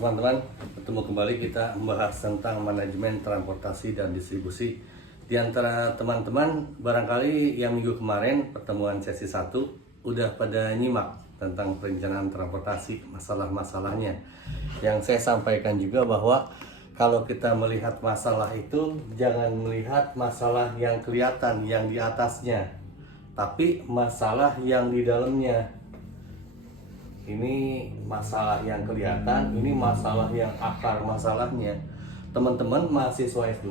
Teman-teman, bertemu kembali kita membahas tentang manajemen transportasi dan distribusi. Di antara teman-teman, barangkali yang minggu kemarin pertemuan sesi 1 udah pada nyimak tentang perencanaan transportasi, masalah-masalahnya. Yang saya sampaikan juga bahwa kalau kita melihat masalah itu, jangan melihat masalah yang kelihatan, yang di atasnya, tapi masalah yang di dalamnya. Ini masalah yang kelihatan, ini masalah yang akar masalahnya. Teman-teman mahasiswa S2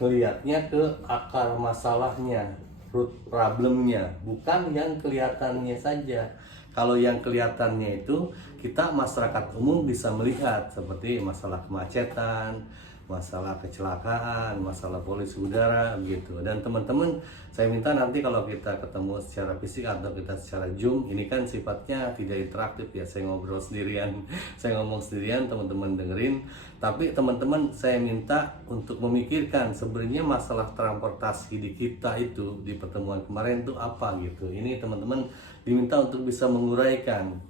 melihatnya ke akar masalahnya, root problemnya, bukan yang kelihatannya saja. Kalau yang kelihatannya itu kita masyarakat umum bisa melihat seperti masalah kemacetan, masalah kecelakaan, masalah polusi udara gitu. Dan teman-teman, saya minta nanti kalau kita ketemu secara fisik atau kita secara Zoom, ini kan sifatnya tidak interaktif ya, saya ngobrol sendirian, saya ngomong sendirian, teman-teman dengerin. Tapi teman-teman, saya minta untuk memikirkan sebenarnya masalah transportasi di kita itu di pertemuan kemarin itu apa gitu. Ini teman-teman diminta untuk bisa menguraikan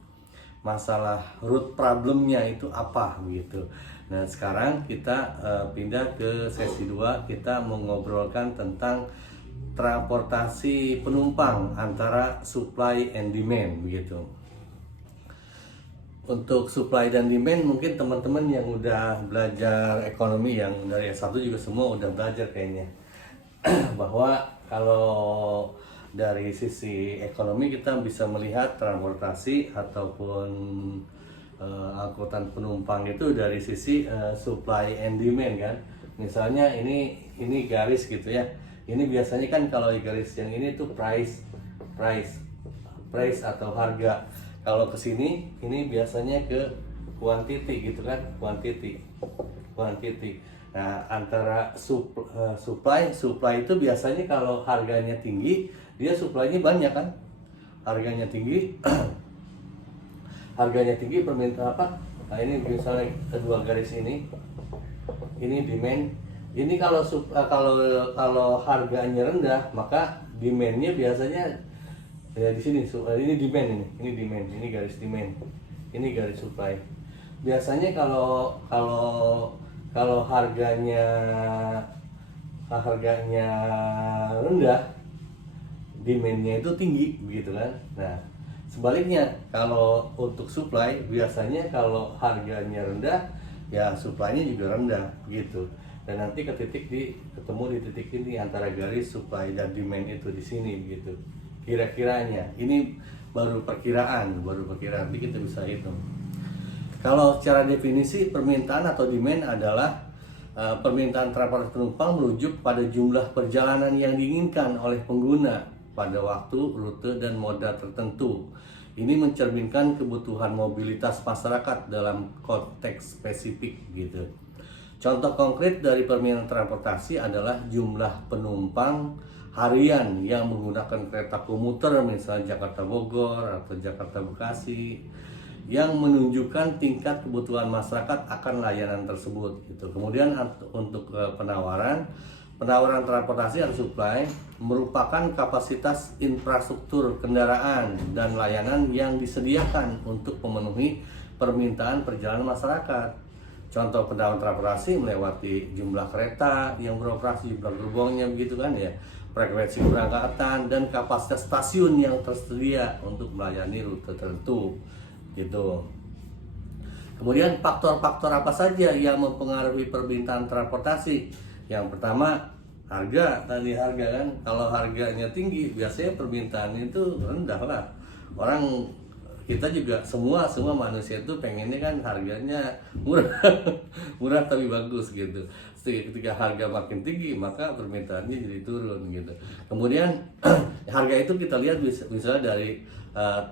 masalah root problemnya itu apa gitu. Nah sekarang kita pindah ke sesi 2, kita mengobrolkan tentang transportasi penumpang antara supply and demand begitu. Untuk supply dan demand mungkin teman-teman yang udah belajar ekonomi yang dari S1 juga semua udah belajar kayaknya. Bahwa kalau dari sisi ekonomi kita bisa melihat transportasi ataupun angkutan penumpang itu dari sisi supply and demand kan. Misalnya ini garis gitu ya. Ini biasanya kan kalau garis yang ini tuh price atau harga. Kalau ke sini ini biasanya ke quantity gitu kan, quantity. Nah, antara supply itu biasanya kalau harganya tinggi, dia supply-nya banyak kan. Harganya tinggi permintaan apa? Nah, ini misalnya kedua garis ini demand. Ini kalau harganya rendah, maka demand-nya biasanya ya di sini. Ini demand, ini garis demand, ini garis supply. Biasanya kalau harganya rendah, demand-nya itu tinggi begitu kan. Nah, sebaliknya kalau untuk supply biasanya kalau harganya rendah ya supply-nya juga rendah gitu. Dan nanti ketemu di titik ini antara garis supply dan demand itu di sini begitu. Kira-kiranya ini baru perkiraan nanti kita bisa hitung. Kalau secara definisi permintaan atau demand adalah permintaan transportasi penumpang merujuk pada jumlah perjalanan yang diinginkan oleh pengguna pada waktu, rute, dan moda tertentu. Ini mencerminkan kebutuhan mobilitas masyarakat dalam konteks spesifik gitu. Contoh konkret dari permintaan transportasi adalah jumlah penumpang harian yang menggunakan kereta komuter misalnya Jakarta Bogor atau Jakarta Bekasi yang menunjukkan tingkat kebutuhan masyarakat akan layanan tersebut gitu. Kemudian untuk penawaran transportasi atau supply merupakan kapasitas infrastruktur kendaraan dan layanan yang disediakan untuk memenuhi permintaan perjalanan masyarakat. Contoh penawaran transportasi melewati jumlah kereta yang beroperasi, jumlah gerbongnya begitu kan ya, frekuensi keberangkatan dan kapasitas stasiun yang tersedia untuk melayani rute tertentu gitu. Kemudian faktor-faktor apa saja yang mempengaruhi permintaan transportasi? Yang pertama harga kan. Kalau harganya tinggi biasanya permintaannya itu rendah lah. Orang kita juga semua manusia itu pengennya kan harganya murah tapi bagus gitu. Ketika harga makin tinggi maka permintaannya jadi turun gitu. Kemudian harga itu kita lihat misalnya dari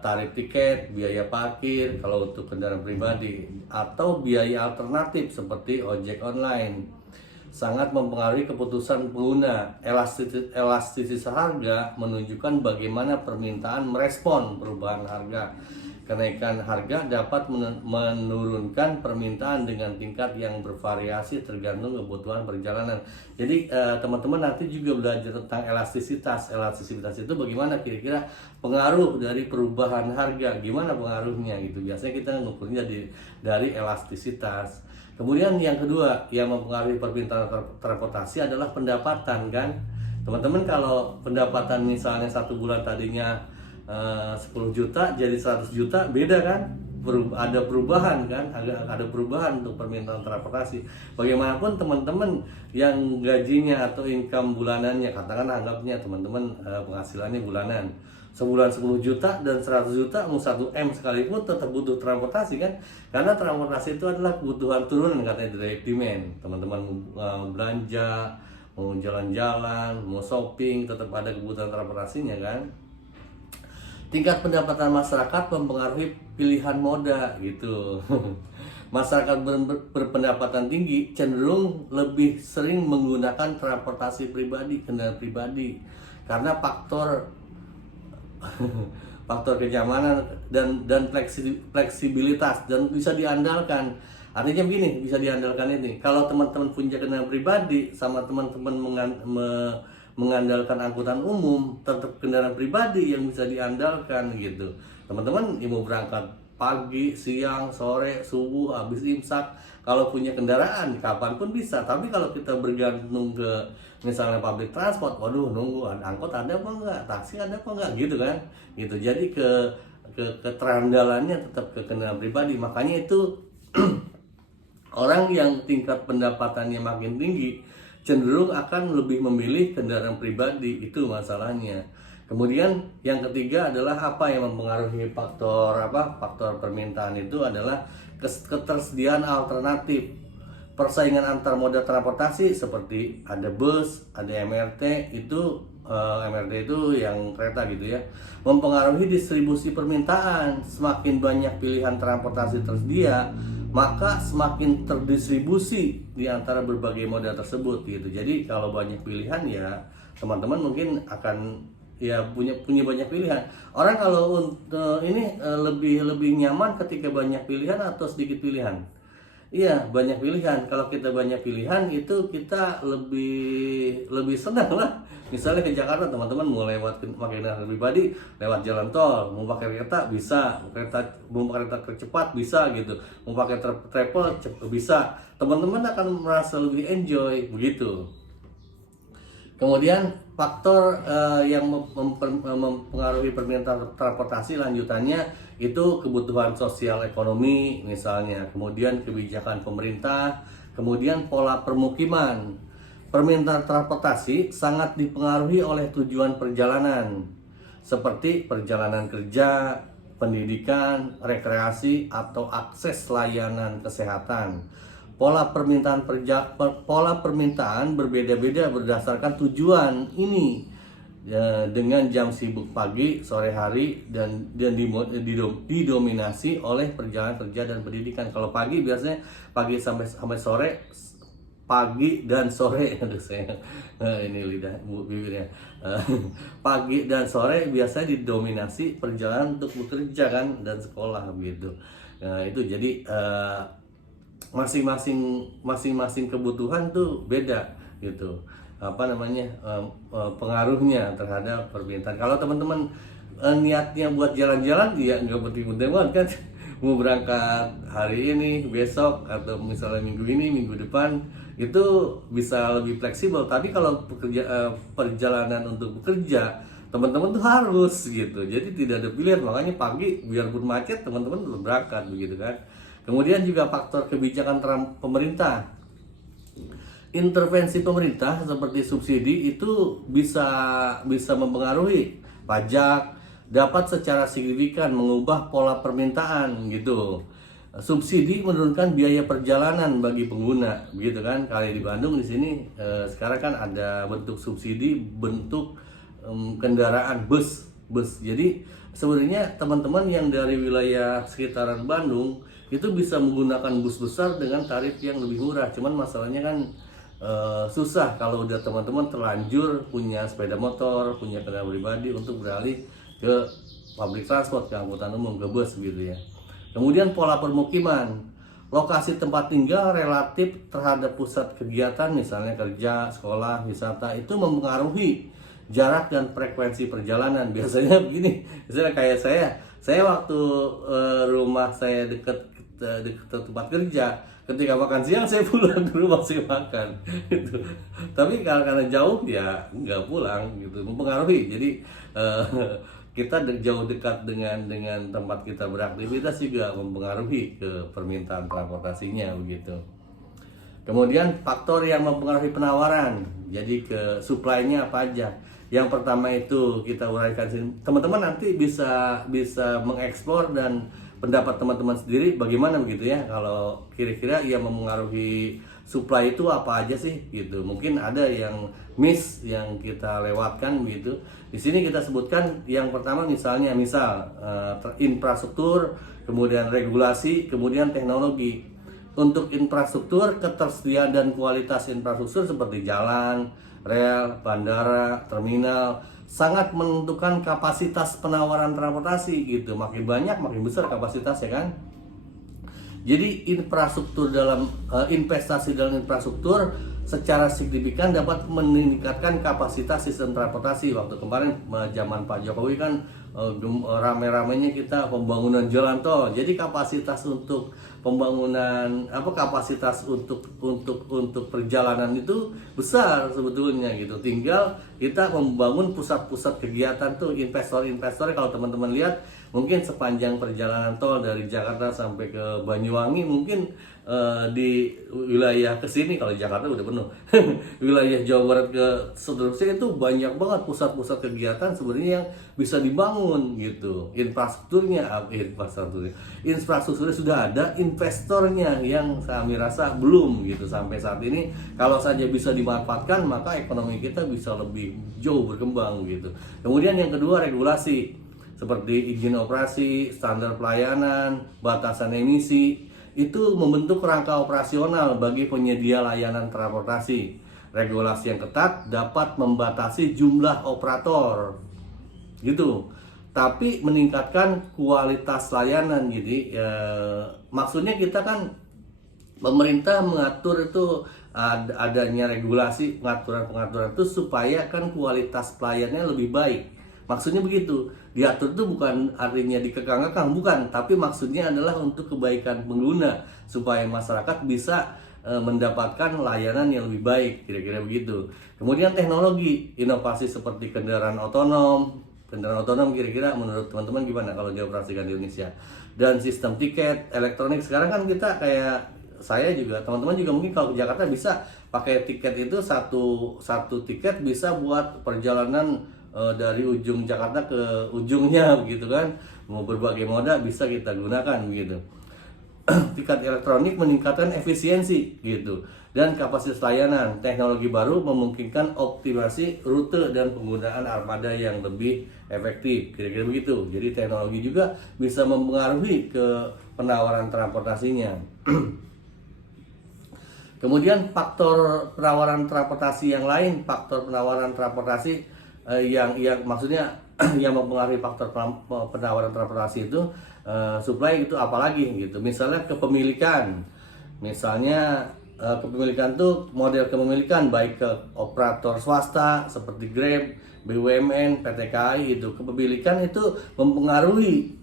tarif tiket, biaya parkir kalau untuk kendaraan pribadi, atau biaya alternatif seperti ojek online. Sangat mempengaruhi keputusan pengguna. Elastisitas harga menunjukkan bagaimana permintaan merespon perubahan harga. Kenaikan harga dapat menurunkan permintaan dengan tingkat yang bervariasi tergantung kebutuhan perjalanan. Jadi teman-teman nanti juga belajar tentang elastisitas. Elastisitas itu bagaimana kira-kira pengaruh dari perubahan harga, gimana pengaruhnya gitu. Biasanya kita ngukurnya dari elastisitas. Kemudian yang kedua yang mempengaruhi permintaan transportasi adalah pendapatan kan. Teman-teman kalau pendapatan misalnya satu bulan tadinya 10 juta jadi 100 juta, beda kan? Ada perubahan kan? Ada perubahan untuk permintaan transportasi. Bagaimanapun teman-teman yang gajinya atau income bulanannya, katakan anggapnya teman-teman penghasilannya bulanan sebulan 10 juta dan 100 juta, mau 1 M sekalipun tetap butuh transportasi kan? Karena transportasi itu adalah kebutuhan turunan katanya dari demand. Teman-teman belanja, mau jalan-jalan, mau shopping, tetap ada kebutuhan transportasinya kan? Tingkat pendapatan masyarakat mempengaruhi pilihan moda gitu. Masyarakat berpendapatan tinggi cenderung lebih sering menggunakan transportasi pribadi, kendaraan pribadi, karena faktor kenyamanan dan fleksibilitas dan bisa diandalkan. Artinya begini, bisa diandalkan ini. Kalau teman-teman punya kendaraan pribadi sama teman-teman mengandalkan angkutan umum, tetap kendaraan pribadi yang bisa diandalkan gitu. Teman-teman mau berangkat pagi, siang, sore, subuh, habis imsak, kalau punya kendaraan kapanpun bisa. Tapi kalau kita bergantung ke misalnya public transport, waduh nunggu angkot ada apa enggak, taksi ada apa enggak gitu kan. Gitu. Jadi keterandalannya tetap ke kendaraan pribadi. Makanya itu orang yang tingkat pendapatannya makin tinggi cenderung akan lebih memilih kendaraan pribadi, itu masalahnya. Kemudian yang ketiga adalah apa yang mempengaruhi faktor permintaan itu adalah ketersediaan alternatif. Persaingan antar moda transportasi seperti ada bus, ada MRT, MRT itu yang kereta gitu ya, mempengaruhi distribusi permintaan. Semakin banyak pilihan transportasi tersedia, maka semakin terdistribusi di antara berbagai moda tersebut gitu. Jadi kalau banyak pilihan ya teman-teman mungkin akan ya punya banyak pilihan. Orang kalau ini lebih nyaman ketika banyak pilihan atau sedikit pilihan? Iya, banyak pilihan. Kalau kita banyak pilihan itu kita lebih senang lah. Misalnya ke Jakarta teman-teman mau pakai kendaraan pribadi, lewat jalan tol, mau pakai kereta bisa, mau pakai kereta cepat bisa gitu, mau pakai travel bisa. Teman-teman akan merasa lebih enjoy begitu. Kemudian faktor yang mempengaruhi permintaan transportasi lanjutannya itu kebutuhan sosial ekonomi misalnya, kemudian kebijakan pemerintah, kemudian pola permukiman. Permintaan transportasi sangat dipengaruhi oleh tujuan perjalanan seperti perjalanan kerja, pendidikan, rekreasi, atau akses layanan kesehatan. Pola permintaan berbeda-beda berdasarkan tujuan ini, dengan jam sibuk pagi, sore hari dan didominasi oleh perjalanan kerja dan pendidikan. Kalau pagi biasanya pagi sampai sore, pagi dan sore, aduh saya ini lidah bibirnya, pagi dan sore biasanya didominasi perjalanan untuk bekerja kan dan sekolah begitu. Nah itu jadi masing-masing kebutuhan tuh beda gitu, pengaruhnya terhadap permintaan. Kalau teman-teman niatnya buat jalan-jalan ya nggak penting-penting banget kan, mau berangkat hari ini, besok, atau misalnya minggu ini, minggu depan, itu bisa lebih fleksibel. Tapi kalau perjalanan untuk bekerja, teman-teman tuh harus gitu, jadi tidak ada pilihan. Makanya pagi biarpun macet teman-teman belum berangkat begitu kan. Kemudian juga faktor kebijakan pemerintah. Intervensi pemerintah seperti subsidi itu bisa mempengaruhi pajak, dapat secara signifikan mengubah pola permintaan gitu. Subsidi menurunkan biaya perjalanan bagi pengguna, begitu kan? Kalau di Bandung di sini sekarang kan ada bentuk subsidi bentuk kendaraan bus. Jadi sebenarnya teman-teman yang dari wilayah sekitaran Bandung itu bisa menggunakan bus besar dengan tarif yang lebih murah. Cuman masalahnya kan susah kalau udah teman-teman terlanjur punya sepeda motor, punya kendaraan pribadi untuk beralih ke public transport, ke angkutan umum, ke bus gitu ya. Kemudian pola permukiman, lokasi tempat tinggal relatif terhadap pusat kegiatan, misalnya kerja, sekolah, wisata, itu mempengaruhi jarak dan frekuensi perjalanan. Biasanya begini, misalnya kayak saya waktu rumah saya dekat tempat kerja, ketika makan siang saya pulang ke rumah saya makan gitu. Tapi karena jauh ya nggak pulang gitu, mempengaruhi. Jadi kita jauh dekat dengan tempat kita beraktivitas juga mempengaruhi ke permintaan transportasinya begitu. Kemudian faktor yang mempengaruhi penawaran, jadi ke supply-nya apa aja. Yang pertama itu kita uraikan sini, teman-teman nanti bisa mengeksplor dan pendapat teman-teman sendiri bagaimana begitu ya, kalau kira-kira yang mempengaruhi supply itu apa aja sih gitu. Mungkin ada yang miss yang kita lewatkan begitu. Di sini kita sebutkan yang pertama misal infrastruktur, kemudian regulasi, kemudian teknologi. Untuk infrastruktur, ketersediaan dan kualitas infrastruktur seperti jalan, rel, bandara, terminal sangat menentukan kapasitas penawaran transportasi gitu. Makin banyak makin besar kapasitasnya kan. Jadi infrastruktur investasi dalam infrastruktur secara signifikan dapat meningkatkan kapasitas sistem transportasi. Waktu kemarin zaman Pak Jokowi kan rame-ramenya kita pembangunan jalan tol. Jadi kapasitas untuk pembangunan kapasitas untuk perjalanan itu besar sebetulnya gitu. Tinggal kita membangun pusat-pusat kegiatan tuh, investor-investor. Kalau teman-teman lihat mungkin sepanjang perjalanan tol dari Jakarta sampai ke Banyuwangi, mungkin di wilayah kesini, kalau Jakarta udah penuh wilayah Jawa Barat ke seterusnya itu banyak banget pusat-pusat kegiatan sebenarnya yang bisa dibangun gitu. Infrastrukturnya sudah ada, investornya yang kami rasa belum gitu sampai saat ini. Kalau saja bisa dimanfaatkan, maka ekonomi kita bisa lebih jauh berkembang gitu. Kemudian yang kedua, regulasi seperti izin operasi, standar pelayanan, batasan emisi, itu membentuk rangka operasional bagi penyedia layanan transportasi. Regulasi yang ketat dapat membatasi jumlah operator gitu, tapi meningkatkan kualitas layanan. Jadi maksudnya kita kan, pemerintah mengatur itu adanya regulasi, pengaturan itu supaya kan kualitas pelayanannya lebih baik. Maksudnya begitu. Diatur itu bukan artinya dikekang-kekang, bukan, tapi maksudnya adalah untuk kebaikan pengguna supaya masyarakat bisa mendapatkan layanan yang lebih baik, kira-kira begitu. Kemudian teknologi, inovasi seperti kendaraan otonom kira-kira menurut teman-teman gimana kalau dioperasikan di Indonesia? Dan sistem tiket elektronik, sekarang kan kita kayak saya juga, teman-teman juga mungkin kalau ke Jakarta bisa pakai tiket itu satu tiket bisa buat perjalanan dari ujung Jakarta ke ujungnya begitu kan. Mau berbagai moda bisa kita gunakan begitu. Tiket elektronik meningkatkan efisiensi gitu dan kapasitas layanan. Teknologi baru memungkinkan optimasi rute dan penggunaan armada yang lebih efektif, kira-kira begitu. Jadi teknologi juga bisa mempengaruhi ke penawaran transportasinya. Kemudian faktor penawaran transportasi yang lain, faktor penawaran transportasi yang maksudnya yang mempengaruhi faktor penawaran transportasi itu supply itu apalagi gitu. Misalnya kepemilikan, kepemilikan tuh model kepemilikan baik ke operator swasta seperti Grab, BUMN, PT KAI itu. Kepemilikan itu mempengaruhi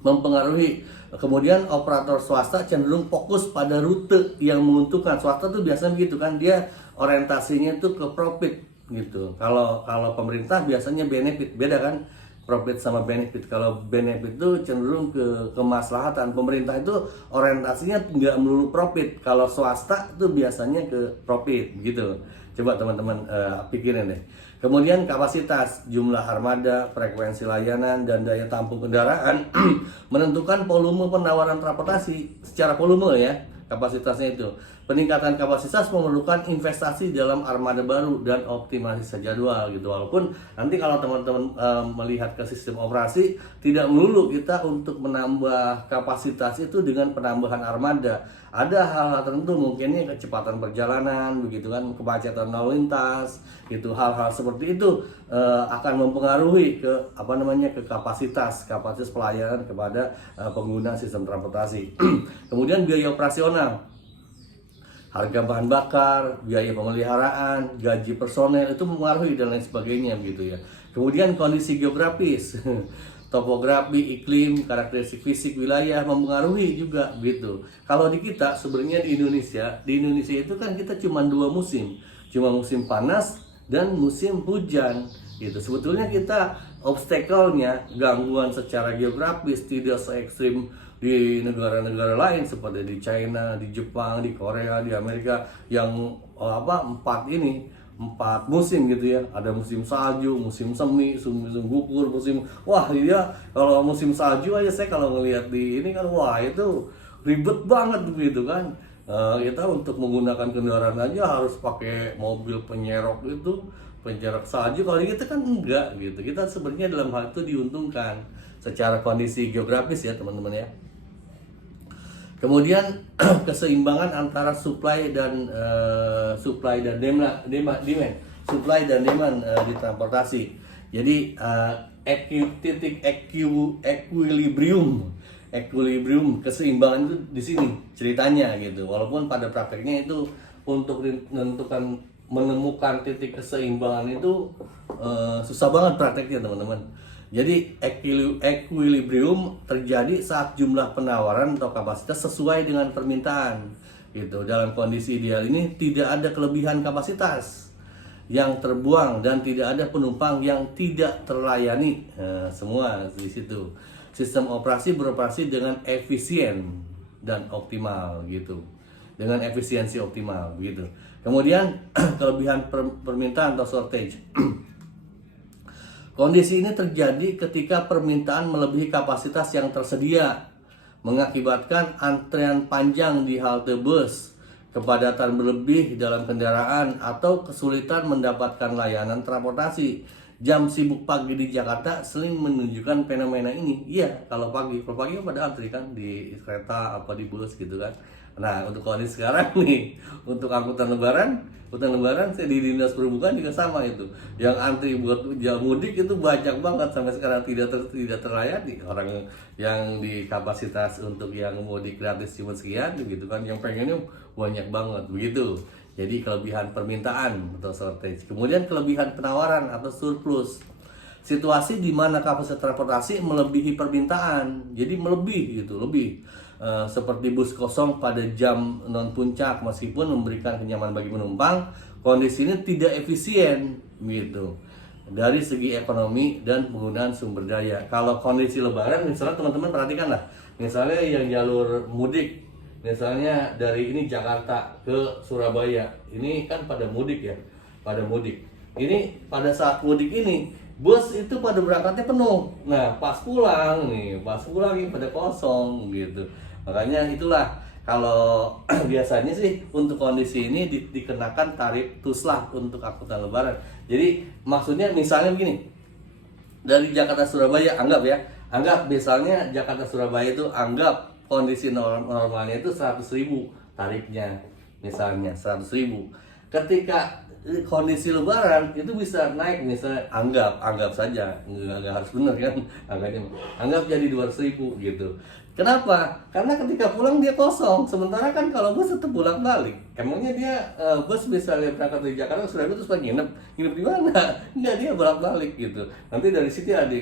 mempengaruhi. Kemudian operator swasta cenderung fokus pada rute yang menguntungkan. Swasta tuh biasanya begitu kan, dia orientasinya tuh ke profit gitu. Kalau pemerintah biasanya benefit, beda kan, profit sama benefit. Kalau benefit itu cenderung ke kemaslahatan. Pemerintah itu orientasinya nggak melulu profit. Kalau swasta itu biasanya ke profit gitu. Coba teman-teman pikirin deh. Kemudian kapasitas, jumlah armada, frekuensi layanan, dan daya tampung kendaraan menentukan volume penawaran transportasi secara volume ya, kapasitasnya itu. Peningkatan kapasitas memerlukan investasi dalam armada baru dan optimalisasi jadwal gitu. Walaupun nanti kalau teman-teman melihat ke sistem operasi, tidak melulu kita untuk menambah kapasitas itu dengan penambahan armada. Ada hal-hal tertentu, mungkinnya kecepatan perjalanan begitu kan, kemacetan lalu lintas gitu, hal-hal seperti seperti itu akan mempengaruhi ke ke kapasitas pelayanan kepada pengguna sistem transportasi. Kemudian biaya operasional, harga bahan bakar, biaya pemeliharaan, gaji personel itu mempengaruhi dan lain sebagainya gitu ya. Kemudian kondisi geografis, topografi, iklim, karakteristik fisik wilayah mempengaruhi juga gitu. Kalau di kita sebenarnya di Indonesia itu kan kita cuma 2 musim, cuma musim panas dan musim hujan gitu. Sebetulnya kita obstacle-nya, gangguan secara geografis tidak se ekstrim di negara-negara lain seperti di China, di Jepang, di Korea, di Amerika yang empat musim gitu ya. Ada musim salju, musim semi, musim gugur, kalau musim salju aja saya kalau ngelihat di ini kan itu ribet banget gitu kan. Kita untuk menggunakan kendaraan aja harus pakai mobil penyerok salju. Kalau kita kan enggak gitu. Kita sebenarnya dalam hal itu diuntungkan secara kondisi geografis ya teman-teman ya. Kemudian keseimbangan antara supply dan demand di transportasi. Jadi titik equilibrium keseimbangan itu di sini ceritanya gitu. Walaupun pada prakteknya itu untuk menemukan titik keseimbangan itu susah banget prakteknya teman-teman. Jadi equilibrium terjadi saat jumlah penawaran atau kapasitas sesuai dengan permintaan gitu. Dalam kondisi ideal ini tidak ada kelebihan kapasitas yang terbuang dan tidak ada penumpang yang tidak terlayani. Semua di situ. Sistem operasi beroperasi dengan efisien dan optimal gitu. Dengan efisiensi optimal gitu. Kemudian kelebihan permintaan atau shortage. Kondisi ini terjadi ketika permintaan melebihi kapasitas yang tersedia, mengakibatkan antrean panjang di halte bus, kepadatan berlebih dalam kendaraan, atau kesulitan mendapatkan layanan transportasi. Jam sibuk pagi di Jakarta sering menunjukkan fenomena ini. Iya, kalau pagi pada antri kan di kereta apa di bus gitu kan. Nah, untuk kondisi sekarang nih, untuk angkutan lebaran saya di Dinas Perhubungan juga sama itu. Yang antri buat jam mudik itu banyak banget sampai sekarang tidak terlayani. Orang yang di kapasitas untuk yang mudik gratis cuma sekian gitu kan, yang pengennya banyak banget begitu. Jadi kelebihan permintaan atau shortage. Kemudian kelebihan penawaran atau surplus. Situasi di mana kapasitas transportasi melebihi permintaan. Jadi lebih. Seperti bus kosong pada jam non puncak, meskipun memberikan kenyamanan bagi penumpang, kondisi ini tidak efisien gitu dari segi ekonomi dan penggunaan sumber daya. Kalau kondisi lebaran misalnya teman-teman perhatikan lah, misalnya yang jalur mudik, misalnya dari ini Jakarta ke Surabaya, ini kan pada mudik. Ini pada saat mudik ini bus itu pada berangkatnya penuh. Nah pas pulang pada kosong gitu. Makanya itulah kalau biasanya sih untuk kondisi ini dikenakan tarif tuslah untuk angkutan lebaran. Jadi maksudnya misalnya begini, dari Jakarta Surabaya anggap misalnya Jakarta Surabaya itu anggap kondisi normalnya itu 100.000 tarifnya, misalnya 100.000. Ketika kondisi lebaran itu bisa naik, misalnya anggap saja, nggak harus benar kan angkanya, anggap jadi 200.000 gitu. Kenapa? Karena ketika pulang dia kosong, sementara kan kalau bus tetap pulang balik. Emangnya dia bus misalnya berangkat dari Jakarta ke Surabaya terus nginep di mana? Enggak, dia bolak-balik gitu. Nanti dari situ ada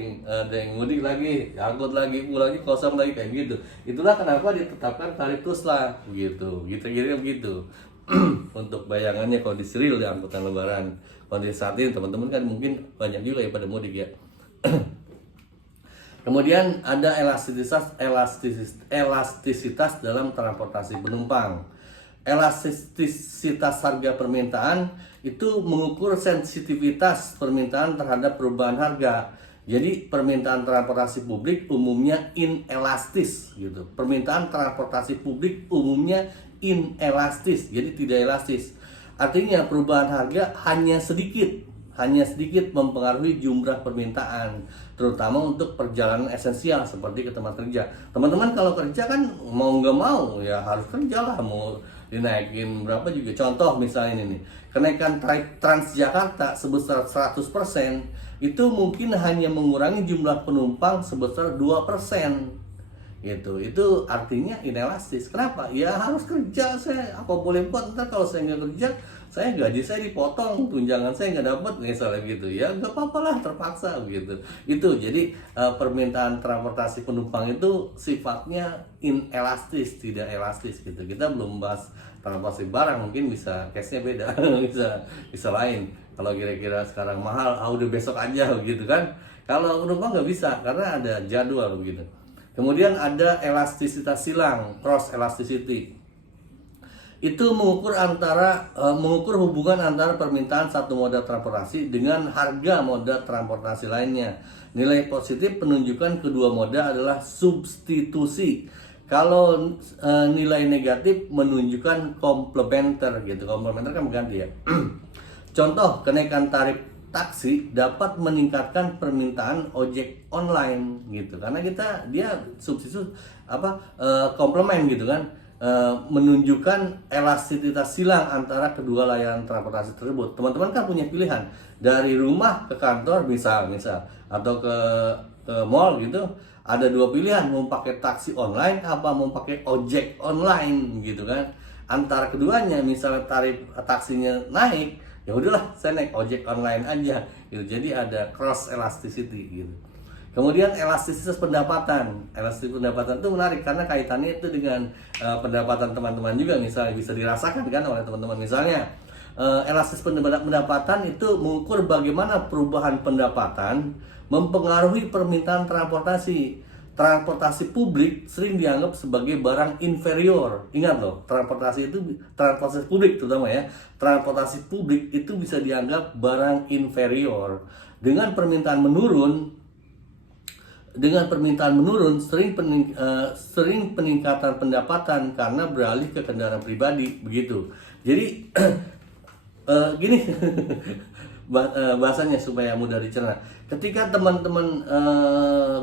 yang mudik lagi, angkut lagi, pulangnya kosong lagi kayak gitu. Itulah kenapa ditetapkan tarif tuslah gitu. Kira-kira begitu. Untuk bayangannya kondisi real di angkutan lebaran. Kondisi saat ini teman-teman kan mungkin banyak juga yang pada mudik ya. Kemudian ada elastisitas dalam transportasi penumpang. Elastisitas harga permintaan itu mengukur sensitivitas permintaan terhadap perubahan harga. Jadi permintaan transportasi publik umumnya inelastis gitu. Permintaan transportasi publik umumnya inelastis, jadi tidak elastis. Artinya perubahan harga hanya sedikit mempengaruhi jumlah permintaan, terutama untuk perjalanan esensial seperti ke tempat kerja. Teman-teman kalau kerja kan mau nggak mau ya harus kerja lah, mau dinaikin berapa juga. Contoh misalnya ini nih, kenaikan tarif Transjakarta sebesar 100% itu mungkin hanya mengurangi jumlah penumpang sebesar 2%. Gitu. Itu artinya inelastis. Kenapa? Ya harus kerja saya. Apa boleh buat, ntar kalau saya nggak kerja, gaji saya dipotong, tunjangan saya nggak dapat, misalnya gitu. Ya nggak apa-apa lah, terpaksa begitu. Itu jadi permintaan transportasi penumpang itu sifatnya inelastis, tidak elastis gitu. Kita belum bahas transportasi barang, mungkin bisa case-nya beda, bisa lain. Kalau kira-kira sekarang mahal, udah besok aja gitu kan. Kalau penumpang nggak bisa karena ada jadwal begitu. Kemudian ada elastisitas silang, cross elasticity. Itu mengukur hubungan antara permintaan satu moda transportasi dengan harga moda transportasi lainnya. Nilai positif penunjukan kedua moda adalah substitusi. Kalau nilai negatif menunjukkan komplementer gitu. Komplementer kan mengganti ya. Contoh, kenaikan tarif taksi dapat meningkatkan permintaan ojek online gitu, karena dia substitusi komplement gitu kan. Menunjukkan elastisitas silang antara kedua layanan transportasi tersebut. Teman-teman kan punya pilihan dari rumah ke kantor misal atau ke mall gitu. Ada dua pilihan, mau pakai taksi online apa mau pakai ojek online gitu kan. Antara keduanya, misalnya tarif taksinya naik, ya udahlah saya naik ojek online aja gitu. Jadi ada cross elasticity gitu. Kemudian elastisitas pendapatan. Elastisitas pendapatan itu menarik karena kaitannya itu dengan pendapatan teman-teman juga, misalnya bisa dirasakan kan oleh teman-teman. Misalnya elastisitas pendapatan itu mengukur bagaimana perubahan pendapatan mempengaruhi permintaan transportasi. Transportasi publik sering dianggap sebagai barang inferior. Ingat loh, transportasi publik terutama ya. Transportasi publik itu bisa dianggap barang inferior. Dengan permintaan menurun, sering peningkatan pendapatan karena beralih ke kendaraan pribadi begitu. Jadi gini bahasanya supaya mudah dicerna. Ketika teman-teman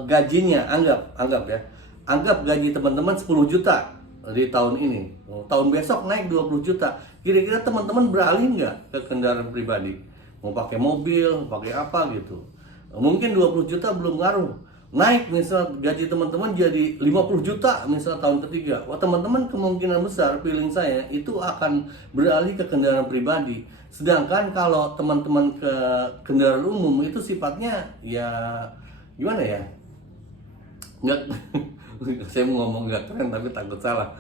gajinya anggap gaji teman-teman 10 juta di tahun ini, tahun besok naik 20 juta. Kira-kira teman-teman beralih nggak ke kendaraan pribadi? Mau pakai mobil, pakai apa gitu? Mungkin 20 juta belum ngaruh. Naik misal gaji teman-teman jadi 50 juta misal tahun ketiga. Wah, teman-teman kemungkinan besar feeling saya itu akan beralih ke kendaraan pribadi. Sedangkan kalau teman-teman ke kendaraan umum itu sifatnya ya gimana ya? Nggak saya mau ngomong nggak keren tapi takut salah.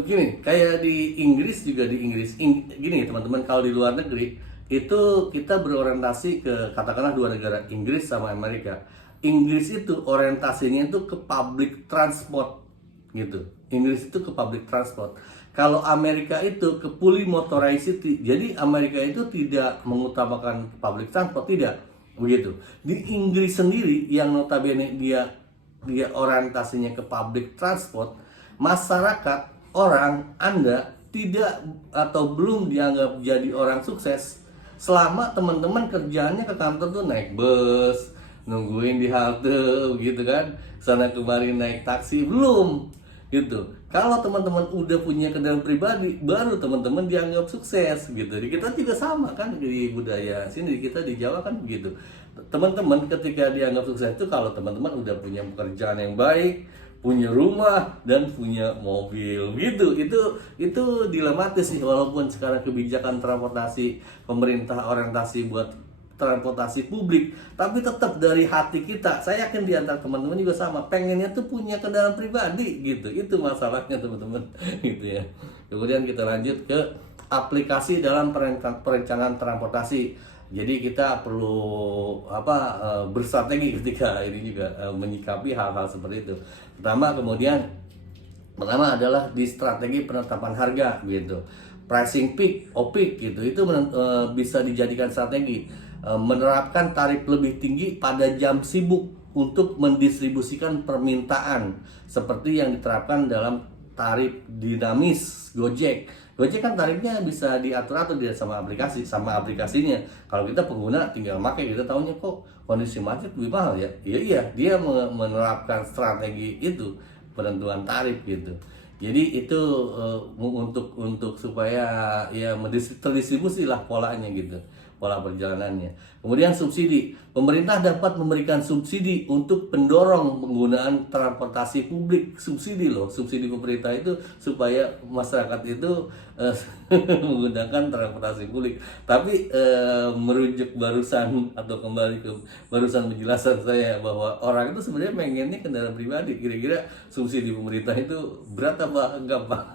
Begini, kayak di Inggris juga gini teman-teman, kalau di luar negeri itu kita berorientasi ke katakanlah dua negara, Inggris sama Amerika. Inggris itu orientasinya itu ke public transport gitu. Inggris itu ke public transport. Kalau Amerika itu ke fully motorized city. Jadi Amerika itu tidak mengutamakan public transport, tidak begitu. Di Inggris sendiri yang notabene dia orientasinya ke public transport, masyarakat Anda tidak atau belum dianggap jadi orang sukses selama teman-teman kerjaannya ke kantor tuh naik bus, nungguin di halte gitu kan, sana kemari naik taksi, belum gitu. Kalau teman-teman udah punya kendaraan pribadi, baru teman-teman dianggap sukses gitu. Di kita juga sama kan, di budaya sini kita di Jawa kan begitu. Teman-teman ketika dianggap sukses itu kalau teman-teman udah punya pekerjaan yang baik, punya rumah dan punya mobil gitu. Itu dilematis sih, walaupun sekarang kebijakan transportasi pemerintah orientasi buat transportasi publik, tapi tetap dari hati kita, saya yakin di antara teman-teman juga sama, pengennya tuh punya kendaraan pribadi gitu. Itu masalahnya teman-teman gitu ya. Kemudian kita lanjut ke aplikasi dalam perencanaan transportasi. Jadi kita perlu berstrategi ketika ini juga menyikapi hal-hal seperti itu. Pertama adalah di strategi penetapan harga gitu. Pricing peak, OPIC gitu, itu bisa dijadikan strategi. Menerapkan tarif lebih tinggi pada jam sibuk untuk mendistribusikan permintaan seperti yang diterapkan dalam tarif dinamis Gojek. Gojek kan tarifnya bisa diatur-atur sama aplikasinya. Kalau kita pengguna tinggal pakai, kita tahunya kok kondisi macet lebih mahal ya. Iya, dia menerapkan strategi itu penentuan tarif gitu. Jadi itu untuk supaya ya terdistribusi lah polanya gitu, pola perjalanannya. Kemudian subsidi, pemerintah dapat memberikan subsidi untuk pendorong penggunaan transportasi publik. Subsidi loh, subsidi pemerintah itu supaya masyarakat itu menggunakan transportasi publik. Tapi merujuk barusan atau kembali ke barusan penjelasan saya bahwa orang itu sebenarnya pengennya kendaraan pribadi. Kira-kira subsidi pemerintah itu berat apa gampang?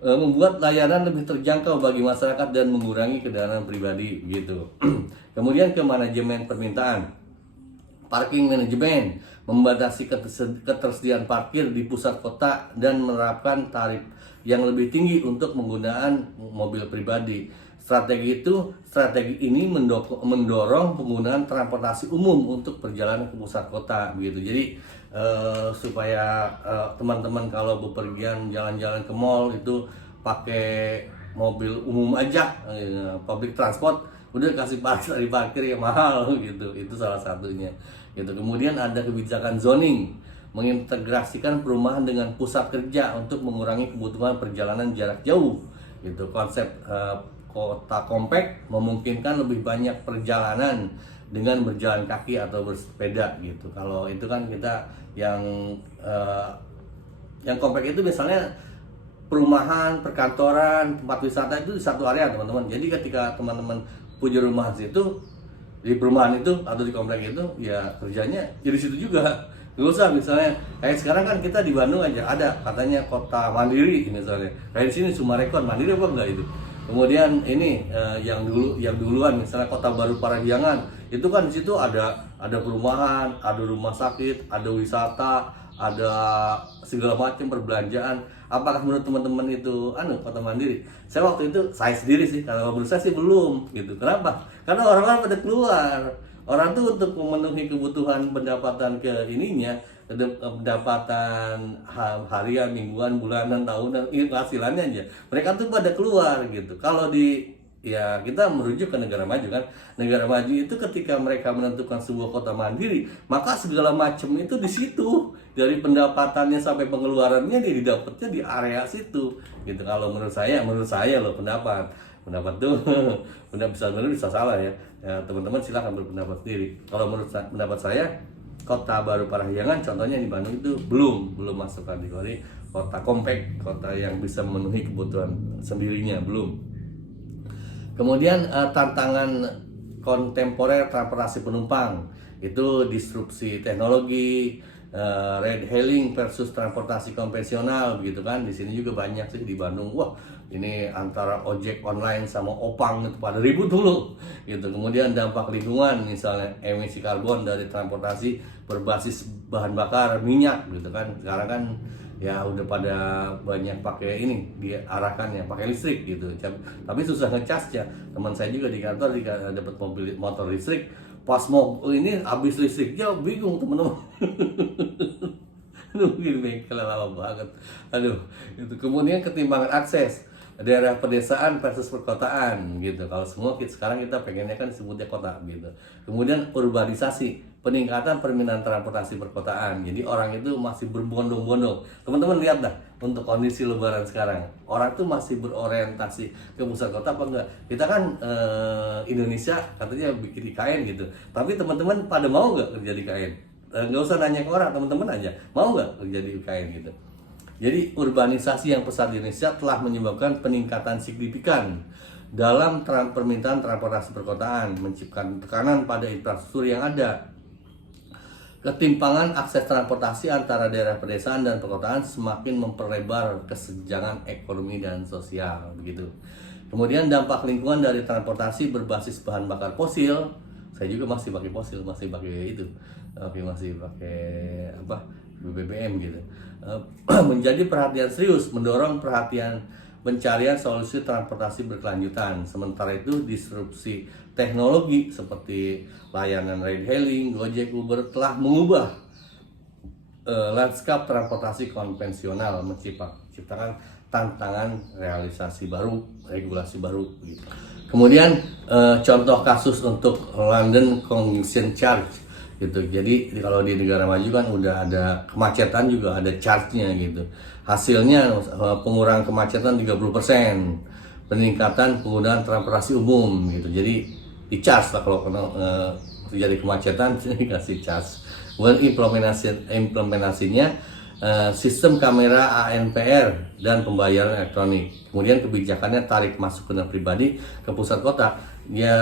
Membuat layanan lebih terjangkau bagi masyarakat dan mengurangi kendaraan pribadi gitu. Kemudian ke manajemen permintaan, parking manajemen, membatasi ketersediaan parkir di pusat kota dan menerapkan tarif yang lebih tinggi untuk penggunaan mobil pribadi. Strategi ini mendorong penggunaan transportasi umum untuk perjalanan ke pusat kota begitu. Jadi supaya teman-teman kalau bepergian jalan-jalan ke mall itu pakai mobil umum aja, public transport, udah kasih parkir yang mahal gitu. Itu salah satunya gitu. Kemudian ada kebijakan zoning, mengintegrasikan perumahan dengan pusat kerja untuk mengurangi kebutuhan perjalanan jarak jauh gitu. Konsep kota kompak memungkinkan lebih banyak perjalanan dengan berjalan kaki atau bersepeda gitu. Kalau itu kan kita yang kompak itu misalnya perumahan, perkantoran, tempat wisata itu di satu area teman-teman. Jadi ketika teman-teman punya rumah di situ, di perumahan itu atau di komplek itu, ya kerjanya jadi situ juga. Nggak usah misalnya kayak sekarang kan kita di Bandung aja ada katanya kota mandiri misalnya. Kayak di sini Sumarekon mandiri apa enggak itu? Kemudian ini yang duluan misalnya Kota Baru Parahyangan, itu kan di situ ada perumahan, ada rumah sakit, ada wisata, ada segala macam perbelanjaan. Apakah menurut teman-teman itu kota mandiri? Saya waktu itu, saya sendiri sih, kalau menurut saya sih belum gitu. Kenapa? Karena orang-orang pada keluar. Orang tuh untuk memenuhi kebutuhan pendapatan pendapatan harian, mingguan, bulanan, tahunan, penghasilannya aja. Mereka tuh pada keluar gitu. Kalau kita merujuk ke negara maju kan. Negara maju itu ketika mereka menentukan sebuah kota mandiri, maka segala macam itu di situ. Dari pendapatannya sampai pengeluarannya didapatnya di area situ. Gitu. Kalau menurut saya loh pendapat tuh bisa salah ya. Teman-teman silahkan berpendapat sendiri. Kalau menurut pendapat saya, Kota Baru Parahyangan contohnya di Bandung itu belum masuk kategori kota kompak, kota yang bisa memenuhi kebutuhan sendirinya, belum. Kemudian tantangan kontemporer transportasi penumpang itu disrupsi teknologi, ride hailing versus transportasi konvensional begitu kan. Di sini juga banyak sih di Bandung. Wah, ini antara ojek online sama opang itu pada ribut dulu gitu. Kemudian dampak lingkungan misalnya emisi karbon dari transportasi berbasis bahan bakar minyak gitu kan. Sekarang kan ya udah pada banyak pakai ini, diarahkan ya pakai listrik gitu. Tapi susah ngecasnya. Teman saya juga di kantor dapat motor listrik, pas mau ini habis listriknya bingung teman-teman. Mungkin bengkel lama banget. Itu. Kemudian ketimbangan akses daerah pedesaan versus perkotaan gitu. Kalau semua sekarang kita pengennya kan sebutnya kota gitu. Kemudian urbanisasi, peningkatan permintaan transportasi perkotaan. Jadi orang itu masih berbondong-bondong. Teman-teman lihat dah untuk kondisi lebaran sekarang. Orang tuh masih berorientasi ke pusat kota apa enggak? Kita kan Indonesia katanya bikin IKN gitu. Tapi teman-teman pada mau nggak kerja di IKN? Nggak usah nanya ke orang, teman-teman aja. Mau nggak kerja di IKN gitu? Jadi urbanisasi yang pesat di Indonesia telah menyebabkan peningkatan signifikan dalam permintaan transportasi perkotaan, menciptakan tekanan pada infrastruktur yang ada. Ketimpangan akses transportasi antara daerah pedesaan dan perkotaan semakin memperlebar kesenjangan ekonomi dan sosial, begitu. Kemudian dampak lingkungan dari transportasi berbasis bahan bakar fosil. Saya juga masih pakai fosil, masih pakai itu, masih pakai BBM gitu. Menjadi perhatian serius, mendorong pencarian solusi transportasi berkelanjutan. Sementara itu disrupsi teknologi seperti layanan ride hailing, Gojek, Uber telah mengubah lanskap transportasi konvensional, menciptakan tantangan realisasi baru, regulasi baru gitu. Kemudian contoh kasus untuk London Congestion Charge gitu. Jadi kalau di negara maju kan udah ada kemacetan juga ada charge-nya gitu. Hasilnya pengurangan kemacetan 30%, peningkatan penggunaan transportasi umum gitu. Jadi di charge lah kalau kena terjadi kemacetan dikasih charge. Kemudian implementasinya sistem kamera ANPR dan pembayaran elektronik. Kemudian kebijakannya tarik masuk kendaraan pribadi ke pusat kota. Ya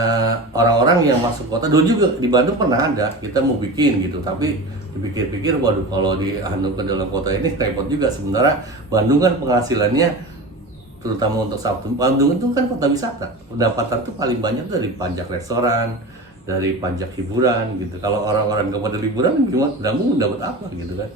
orang-orang yang masuk kota dulu juga di Bandung pernah ada, kita mau bikin gitu, tapi dipikir-pikir waduh kalau dianu ke dalam kota ini repot juga. Sementara Bandung kan penghasilannya terutama untuk Sabtu, Bandung itu kan kota wisata, pendapatan tuh paling banyak dari pajak restoran, dari pajak hiburan gitu. Kalau orang-orang nggak pada liburan gimana? Bandung dapat apa gitu kan?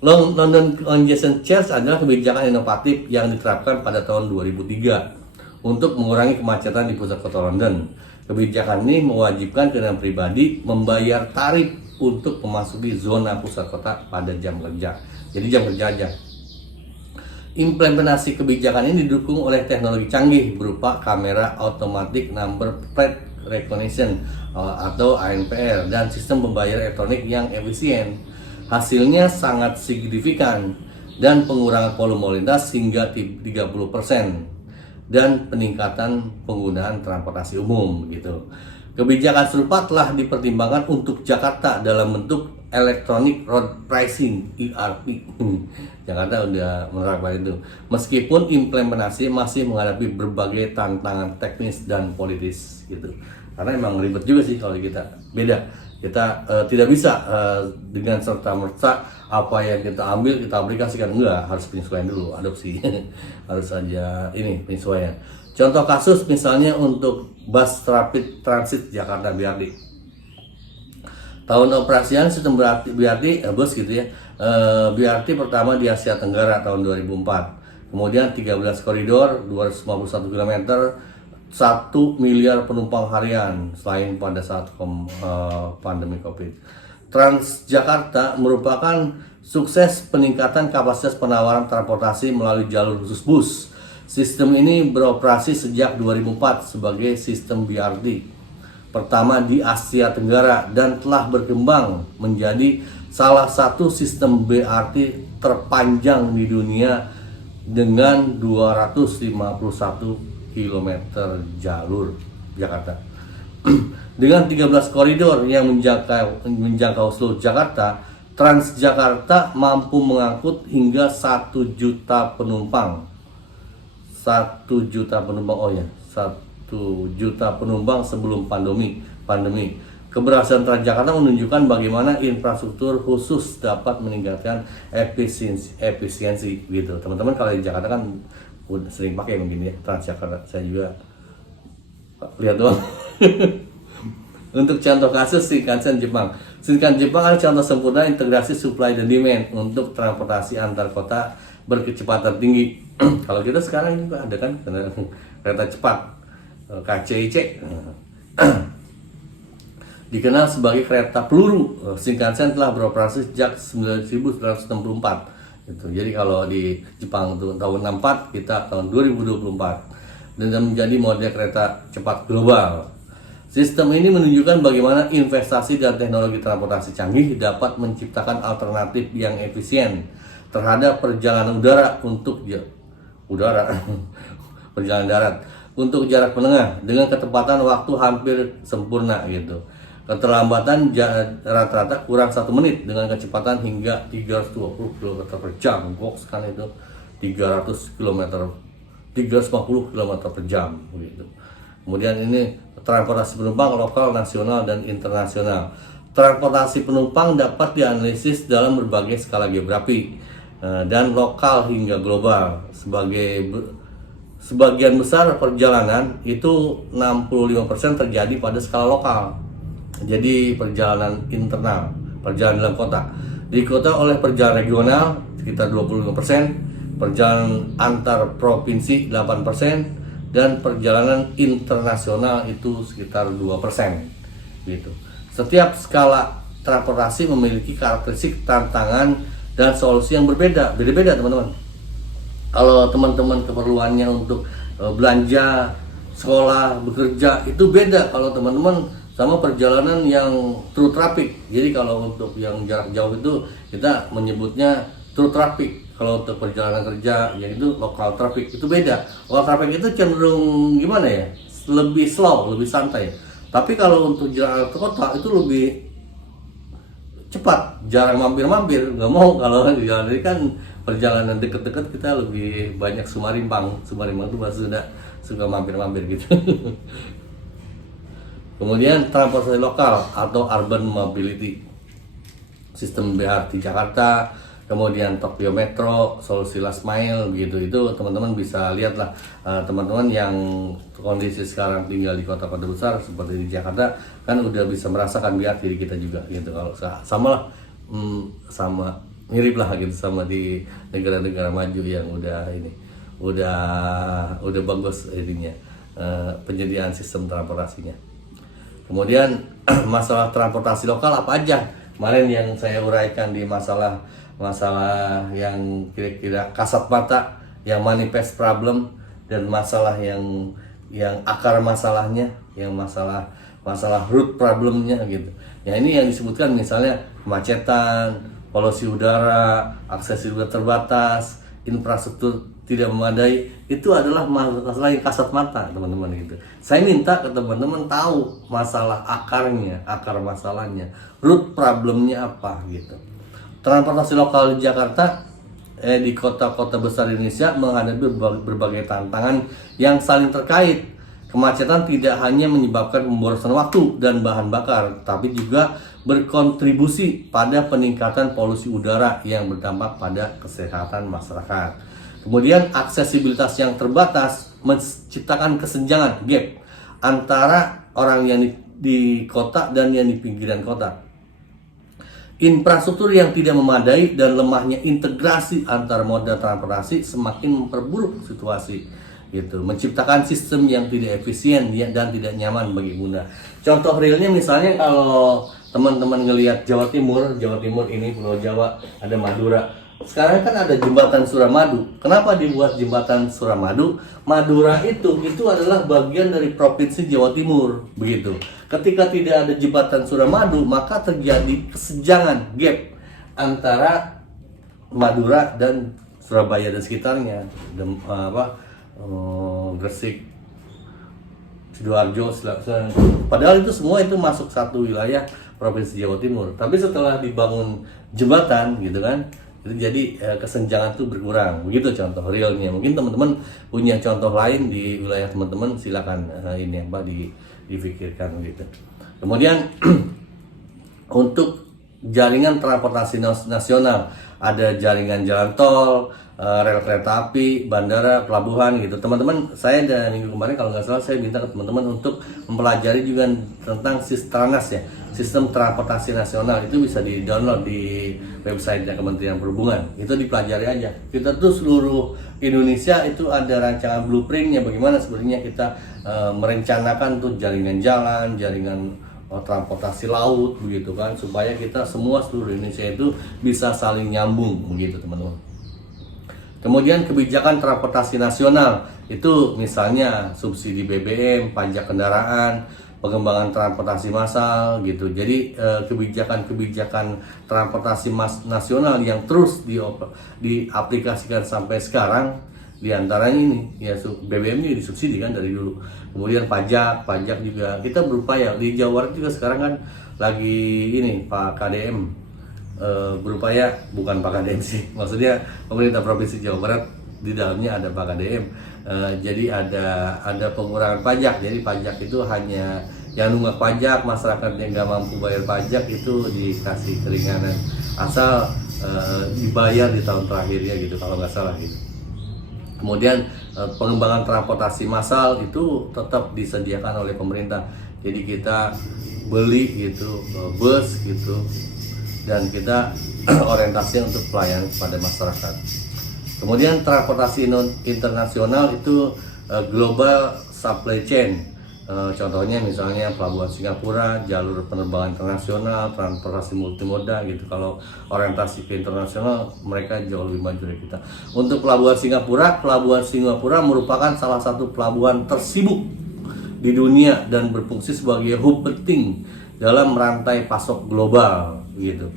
London Congestion Charge adalah kebijakan inovatif yang diterapkan pada tahun 2003 untuk mengurangi kemacetan di pusat kota London. Kebijakan ini mewajibkan kendaraan pribadi membayar tarif untuk memasuki zona pusat kota pada jam kerja. Jadi jam kerja aja. Implementasi kebijakan ini didukung oleh teknologi canggih berupa kamera automatic number plate recognition atau ANPR dan sistem pembayaran elektronik yang efisien. Hasilnya sangat signifikan dan pengurangan volume lalu lintas hingga 30% dan peningkatan penggunaan transportasi umum gitu. Kebijakan serupa telah dipertimbangkan untuk Jakarta dalam bentuk Electronic Road Pricing (ERP). Jakarta udah menerapkan itu. Meskipun implementasi masih menghadapi berbagai tantangan teknis dan politis gitu. Karena emang ribet juga sih kalau kita beda. Kita tidak bisa dengan serta-merta apa yang kita ambil kita aplikasikan, enggak, harus penyesuaian dulu, adopsi. Harus saja ini penyesuaian. Contoh kasus misalnya untuk bus rapid transit Jakarta BRT. Tahun operasian sistem BRT bus gitu ya. BRT pertama di Asia Tenggara tahun 2004. Kemudian 13 koridor, 251 km, 1 miliar penumpang harian selain pada saat pandemi Covid. Transjakarta merupakan sukses peningkatan kapasitas penawaran transportasi melalui jalur khusus bus. Sistem ini beroperasi sejak 2004 sebagai sistem BRT pertama di Asia Tenggara dan telah berkembang menjadi salah satu sistem BRT terpanjang di dunia dengan 251 km jalur Jakarta. Dengan 13 koridor yang menjangkau seluruh Jakarta, Transjakarta mampu mengangkut hingga 1 juta penumpang. 1 juta penumpang, 1 juta penumpang sebelum pandemi. Keberhasilan Transjakarta menunjukkan bagaimana infrastruktur khusus dapat meningkatkan efisiensi gitu. Teman-teman kalau di Jakarta kan udah sering pakai mungkin ya Transjakarta, saya juga lihat doang. Untuk contoh kasus Shinkansen Jepang. Shinkansen Jepang adalah contoh sempurna integrasi supply dan demand untuk transportasi antar kota berkecepatan tinggi. Kalau kita sekarang juga ada kan kereta cepat KCIC. Dikenal sebagai kereta peluru, Shinkansen telah beroperasi sejak 1964. Gitu. Jadi kalau di Jepang itu tahun 64, kita tahun 2024 dan menjadi model kereta cepat global. Sistem ini menunjukkan bagaimana investasi dan teknologi transportasi canggih dapat menciptakan alternatif yang efisien terhadap perjalanan udara untuk perjalanan darat untuk jarak menengah dengan ketepatan waktu hampir sempurna gitu. Keterlambatan rata-rata kurang 1 menit dengan kecepatan hingga 320 km per jam. Box kan itu 350 km per jam gitu. Kemudian ini transportasi penumpang lokal, nasional, dan internasional. Transportasi penumpang dapat dianalisis dalam berbagai skala geografi dan lokal hingga global. Sebagian besar perjalanan itu 65% terjadi pada skala lokal. Jadi perjalanan internal, perjalanan dalam kota. Diikuti oleh perjalanan regional sekitar 25%, perjalanan antar provinsi 8%, dan perjalanan internasional itu sekitar 2% gitu. Setiap skala transportasi memiliki karakteristik, tantangan, dan solusi yang beda-beda teman-teman. Kalau teman-teman keperluannya untuk belanja, sekolah, bekerja itu beda. Kalau teman-teman sama perjalanan yang through traffic. Jadi kalau untuk yang jarak jauh itu kita menyebutnya through traffic. Kalau untuk perjalanan kerja yaitu local traffic, itu beda. Local traffic itu cenderung gimana ya, lebih slow, lebih santai. Tapi kalau untuk jarak ke kota itu lebih cepat, jarang mampir-mampir. Nggak mau kalau di jalan ini kan perjalanan deket-deket, kita lebih banyak sumarimbang itu bahasa sudah suka mampir-mampir gitu. Kemudian transportasi lokal atau urban mobility, sistem BRT Jakarta, kemudian Tokyo Metro, solusi last mile gitu. Itu teman-teman bisa lihat lah, teman-teman yang kondisi sekarang tinggal di kota-kota besar seperti di Jakarta kan udah bisa merasakan BRT di kita juga gitu. Kalau sama lah, sama mirip lah gitu sama di negara-negara maju yang udah bagus ininya, penyediaan sistem transportasinya. Kemudian masalah transportasi lokal apa aja kemarin yang saya uraikan di masalah yang kira-kira kasat mata, yang manifest problem, dan masalah yang akar masalahnya, yang masalah root problemnya gitu. Ya ini yang disebutkan misalnya kemacetan, polusi udara, aksesibilitas terbatas, infrastruktur tidak memadai, itu adalah masalah yang kasat mata teman-teman gitu. Saya minta ke teman-teman tahu masalah akarnya, akar masalahnya, root problemnya apa gitu. Transportasi lokal di Jakarta, di kota-kota besar Indonesia menghadapi berbagai tantangan yang saling terkait. Kemacetan tidak hanya menyebabkan pemborosan waktu dan bahan bakar, tapi juga berkontribusi pada peningkatan polusi udara yang berdampak pada kesehatan masyarakat. Kemudian aksesibilitas yang terbatas menciptakan kesenjangan, gap, antara orang yang di kota dan yang di pinggiran kota. Infrastruktur yang tidak memadai dan lemahnya integrasi antar moda transportasi semakin memperburuk situasi gitu, menciptakan sistem yang tidak efisien dan tidak nyaman bagi pengguna. Contoh realnya misalnya kalau teman-teman ngelihat Jawa Timur ini Pulau Jawa, ada Madura. Sekarang kan ada jembatan Suramadu. Kenapa dibuat jembatan Suramadu? Madura itu adalah bagian dari provinsi Jawa Timur, begitu. Ketika tidak ada jembatan Suramadu, maka terjadi kesenjangan, gap antara Madura dan Surabaya dan sekitarnya, Gresik, Sidoarjo, padahal itu semua itu masuk satu wilayah provinsi Jawa Timur. Tapi setelah dibangun jembatan gitu kan, itu jadi kesenjangan itu berkurang. Begitu contoh realnya. Mungkin teman-teman punya contoh lain di wilayah teman-teman, silakan dipikirkan gitu. Kemudian untuk jaringan transportasi nasional, ada jaringan jalan tol, rel kereta api, bandara, pelabuhan gitu. Teman-teman, saya dan minggu kemarin kalau nggak salah saya minta ke teman-teman untuk mempelajari juga tentang Sistranas ya, sistem transportasi nasional. Itu bisa di-download di website Kementerian Perhubungan. Itu dipelajari aja. Kita tuh seluruh Indonesia itu ada rancangan blueprintnya bagaimana sebenarnya kita merencanakan tuh jaringan jalan, jaringan transportasi laut begitu kan, supaya kita semua seluruh Indonesia itu bisa saling nyambung begitu teman-teman. Kemudian kebijakan transportasi nasional itu misalnya subsidi BBM, pajak kendaraan, pengembangan transportasi massal gitu. Jadi kebijakan transportasi nasional yang terus diaplikasikan sampai sekarang, diantaranya ini ya BBM ini disubsidi kan dari dulu. Kemudian pajak juga kita berupaya di Jawa Barat juga sekarang kan lagi ini Pak KDM berupaya, bukan Pak KDM sih, maksudnya pemerintah provinsi Jawa Barat, di dalamnya ada Pak KDM. Jadi ada pengurangan pajak. Jadi pajak itu hanya yang nunggak pajak, masyarakat yang nggak mampu bayar pajak itu dikasih keringanan asal dibayar di tahun terakhirnya gitu kalau nggak salah gitu. Kemudian pengembangan transportasi massal itu tetap disediakan oleh pemerintah. Jadi kita beli gitu bus gitu, dan kita orientasi untuk pelayanan kepada masyarakat. Kemudian transportasi internasional itu global supply chain. Contohnya misalnya pelabuhan Singapura, jalur penerbangan internasional, transportasi multimoda gitu. Kalau orientasi ke internasional mereka jauh lebih maju dari kita. Untuk pelabuhan Singapura merupakan salah satu pelabuhan tersibuk di dunia dan berfungsi sebagai hub penting dalam rantai pasok global gitu.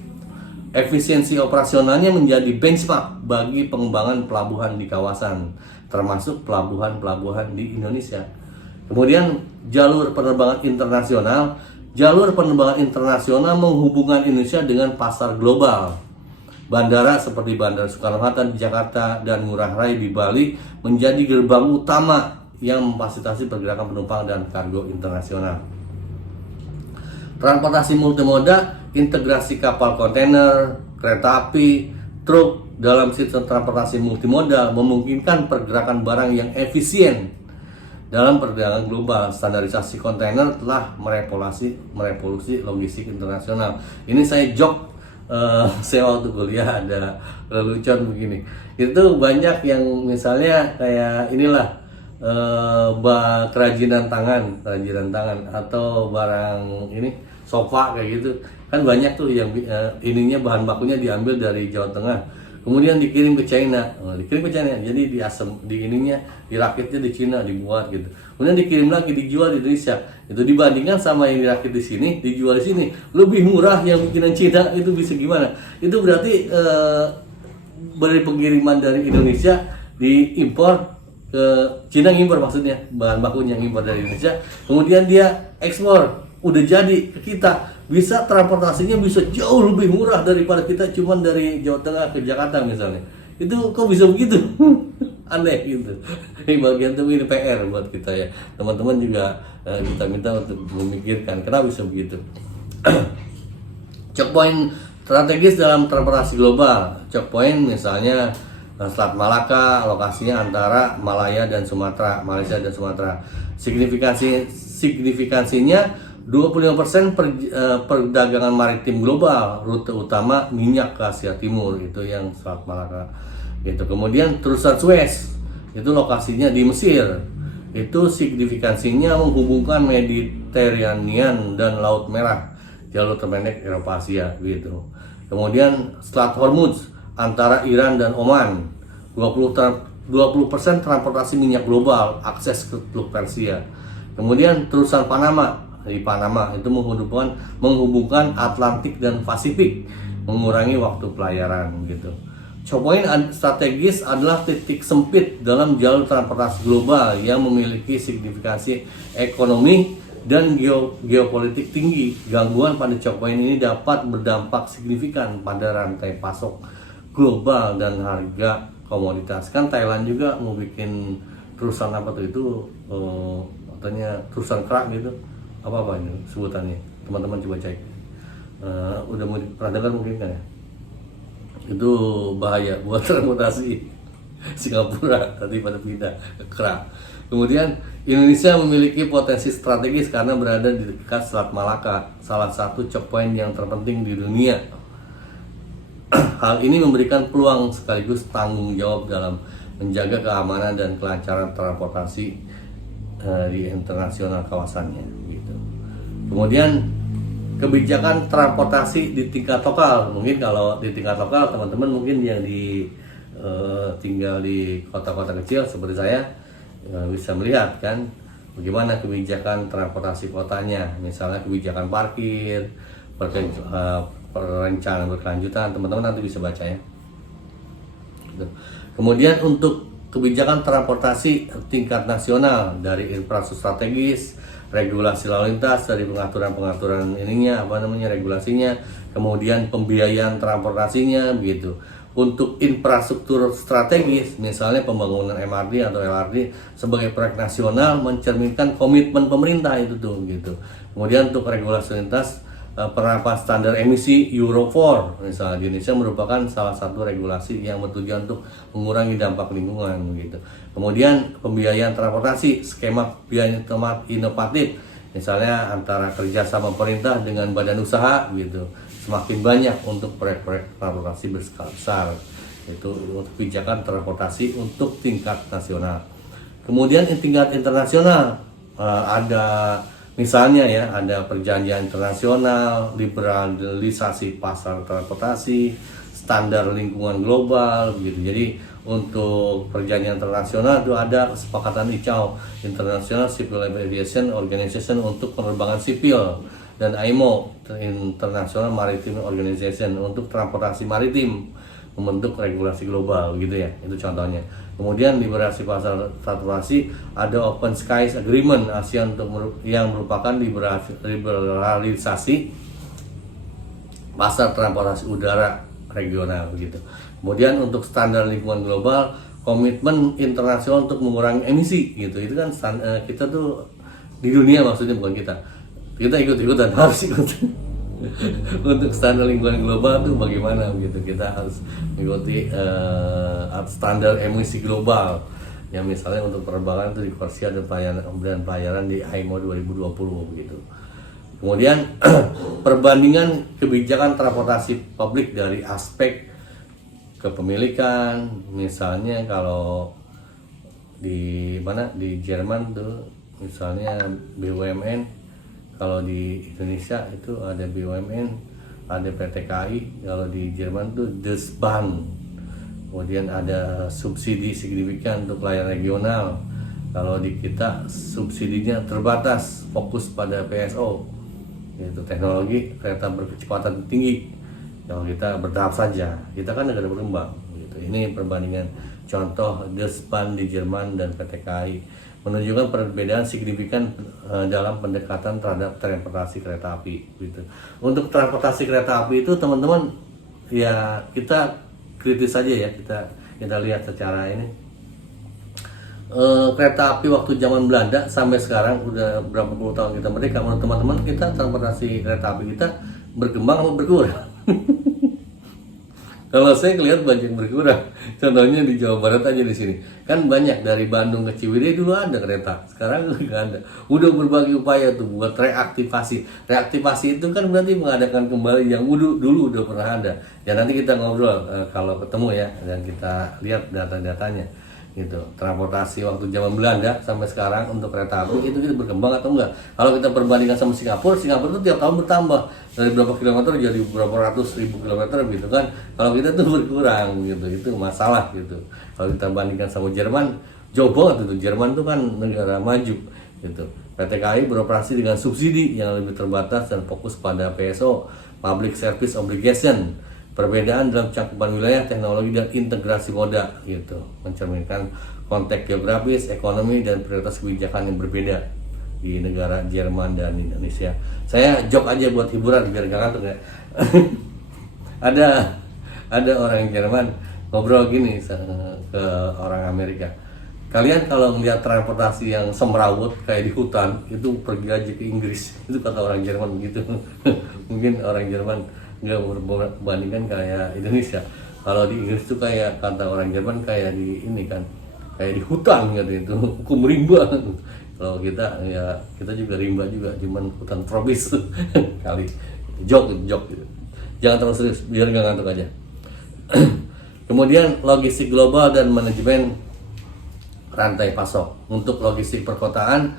Efisiensi operasionalnya menjadi benchmark bagi pengembangan pelabuhan di kawasan, termasuk pelabuhan-pelabuhan di Indonesia. Kemudian jalur penerbangan internasional. Jalur penerbangan internasional menghubungkan Indonesia dengan pasar global. Bandara seperti Bandara Soekarno-Hatta di Jakarta dan Ngurah Rai di Bali menjadi gerbang utama yang memfasilitasi pergerakan penumpang dan kargo internasional. Transportasi multimoda, integrasi kapal kontainer, kereta api, truk dalam sistem transportasi multimoda memungkinkan pergerakan barang yang efisien dalam perdagangan global. Standarisasi kontainer telah merevolusi logistik internasional. Ini saya saya waktu kuliah ada lelucon begini. Itu banyak yang misalnya kayak inilah kerajinan tangan atau barang ini sofa kayak gitu kan banyak tuh yang ininya bahan bakunya diambil dari Jawa Tengah kemudian dikirim ke China, jadi dirakitnya di Cina dibuat gitu, kemudian dikirim lagi dijual di Indonesia. Itu dibandingkan sama yang dirakit di sini dijual di sini lebih murah yang bikinan Cina, itu bisa gimana? Itu berarti dari pengiriman dari Indonesia diimpor ke Cina, ngimpor maksudnya bahan bakunya ngimpor dari Indonesia, kemudian dia ekspor udah jadi ke kita, bisa transportasinya bisa jauh lebih murah daripada kita cuman dari Jawa Tengah ke Jakarta misalnya. Itu kok bisa begitu? Aneh gitu. Ini bagian itu ini PR buat kita ya. Teman-teman juga kita minta untuk memikirkan kenapa bisa begitu. Choke point strategis dalam transportasi global. Choke point misalnya Selat Malaka, lokasinya antara Malaysia dan Sumatera. Signifikansinya 25% perdagangan maritim global, rute utama minyak ke Asia Timur, itu yang Selat Malaka. Gitu. Kemudian terusan Suez, itu lokasinya di Mesir. Itu signifikansinya menghubungkan Mediterranean dan Laut Merah, jalur terpendek Eropa Asia gitu. Kemudian Selat Hormuz antara Iran dan Oman, 20% transportasi minyak global, akses ke Teluk Persia. Kemudian terusan Panama, di Panama itu menghubungkan Atlantik dan Pasifik, mengurangi waktu pelayaran gitu. Choke point strategis adalah titik sempit dalam jalur transportasi global yang memiliki signifikansi ekonomi dan geopolitik tinggi. Gangguan pada choke point ini dapat berdampak signifikan pada rantai pasok global dan harga komoditas. Kan Thailand juga mau bikin terusan apa tuh itu katanya terusan kerak gitu. Apa ini sebutannya, teman-teman coba cek. Udah pernah dengar mungkin kan ya? Itu bahaya buat transportasi Singapura tadi pada pindah ke kerak. Kemudian Indonesia memiliki potensi strategis karena berada di dekat Selat Malaka, salah satu choke point yang terpenting di dunia. Hal ini memberikan peluang sekaligus tanggung jawab dalam menjaga keamanan dan kelancaran transportasi di internasional kawasannya gitu. Kemudian kebijakan transportasi di tingkat lokal. Mungkin kalau di tingkat lokal teman-teman mungkin yang tinggal di kota-kota kecil seperti saya bisa melihat kan bagaimana kebijakan transportasi kotanya, misalnya kebijakan parkir, perencanaan berkelanjutan, teman-teman nanti bisa baca ya. Kemudian untuk kebijakan transportasi tingkat nasional, dari infrastruktur strategis, regulasi lalu lintas, dari pengaturan regulasinya, kemudian pembiayaan transportasinya begitu. Untuk infrastruktur strategis, misalnya pembangunan MRT atau LRT sebagai proyek nasional mencerminkan komitmen pemerintah itu tuh gitu. Kemudian untuk regulasi lintas, penerapan standar emisi Euro 4 misalnya di Indonesia merupakan salah satu regulasi yang bertujuan untuk mengurangi dampak lingkungan gitu. Kemudian pembiayaan transportasi, skema biaya inovatif misalnya antara kerjasama pemerintah dengan badan usaha gitu, semakin banyak untuk proyek-proyek transportasi berskala besar. Itu untuk kebijakan transportasi untuk tingkat nasional. Kemudian tingkat internasional, ada misalnya ya, ada perjanjian internasional, liberalisasi pasar transportasi, standar lingkungan global begitu. Jadi untuk perjanjian internasional itu ada kesepakatan ICAO, International Civil Aviation Organization untuk penerbangan sipil, dan IMO, International Maritime Organization untuk transportasi maritim, membentuk regulasi global gitu ya. Itu contohnya. Kemudian liberasi pasar transportasi, ada Open Skies Agreement ASEAN yang merupakan liberalisasi pasar transportasi udara regional begitu. Kemudian untuk standar lingkungan global, komitmen internasional untuk mengurangi emisi gitu. Itu kan kita tuh di dunia, maksudnya bukan kita ikut-ikutan, harus ikut. Untuk standar lingkungan global tuh bagaimana gitu, kita harus mengikuti standar emisi global yang misalnya untuk penerbangan itu di Corsia dan pelayaran di IMO 2020 begitu. Kemudian perbandingan kebijakan transportasi publik dari aspek kepemilikan, misalnya kalau di Jerman tuh misalnya BUMN, kalau di Indonesia itu ada BUMN, ada PT KAI, kalau di Jerman tuh Desbahn. Kemudian ada subsidi signifikan untuk layanan regional. Kalau di kita subsidinya terbatas, fokus pada PSO, yaitu teknologi kereta berkecepatan tinggi. Kalau kita bertahap saja, kita kan negara berkembang gitu. Ini perbandingan contoh Desbahn di Jerman dan PT KAI menunjukkan perbedaan signifikan dalam pendekatan terhadap transportasi kereta api gitu. Untuk transportasi kereta api itu teman-teman ya kita kritis saja ya, kita lihat secara ini. Kereta api waktu zaman Belanda sampai sekarang udah berapa puluh tahun kita merdeka, menurut teman-teman kita transportasi kereta api kita berkembang atau berkurang? Kalau saya lihat banyak berkurang. Contohnya di Jawa Barat aja di sini. Kan banyak dari Bandung ke Ciwidey dulu ada kereta. Sekarang nggak ada. Udah berbagai upaya tuh buat reaktivasi. Reaktivasi itu kan berarti mengadakan kembali yang dulu udah pernah ada. Ya nanti kita ngobrol kalau ketemu ya, dan kita lihat data-datanya. Gitu. Transportasi waktu zaman Belanda sampai sekarang untuk kereta api itu berkembang atau enggak? Kalau kita perbandingkan sama Singapura itu tiap tahun bertambah dari berapa kilometer jadi berapa ratus ribu kilometer gitu kan. Kalau kita tuh berkurang gitu, itu masalah gitu. Kalau kita bandingkan sama Jerman, jauh banget itu. Jerman tuh kan negara maju gitu. PT KAI beroperasi dengan subsidi yang lebih terbatas dan fokus pada PSO, Public Service Obligation. Perbedaan dalam cakupan wilayah, teknologi, dan integrasi moda gitu, mencerminkan konteks geografis, ekonomi, dan prioritas kebijakan yang berbeda di negara Jerman dan Indonesia. Saya jok aja buat hiburan biar gak ngantuk ya. ada orang Jerman ngobrol gini ke orang Amerika. Kalian kalau melihat transportasi yang semrawut kayak di hutan itu pergi aja ke Inggris. Itu kata orang Jerman begitu. Mungkin orang Jerman nggak berbandingkan kayak Indonesia. Kalau di Inggris tuh kayak kata orang Jerman kayak di ini kan, kayak di hutan gitu, itu hukum rimba. Kalau kita ya kita juga rimba juga, cuman hutan tropis kali. Jok gitu. Jangan terlalu serius biar nggak ngantuk aja. Kemudian logistik global dan manajemen rantai pasok. Untuk logistik perkotaan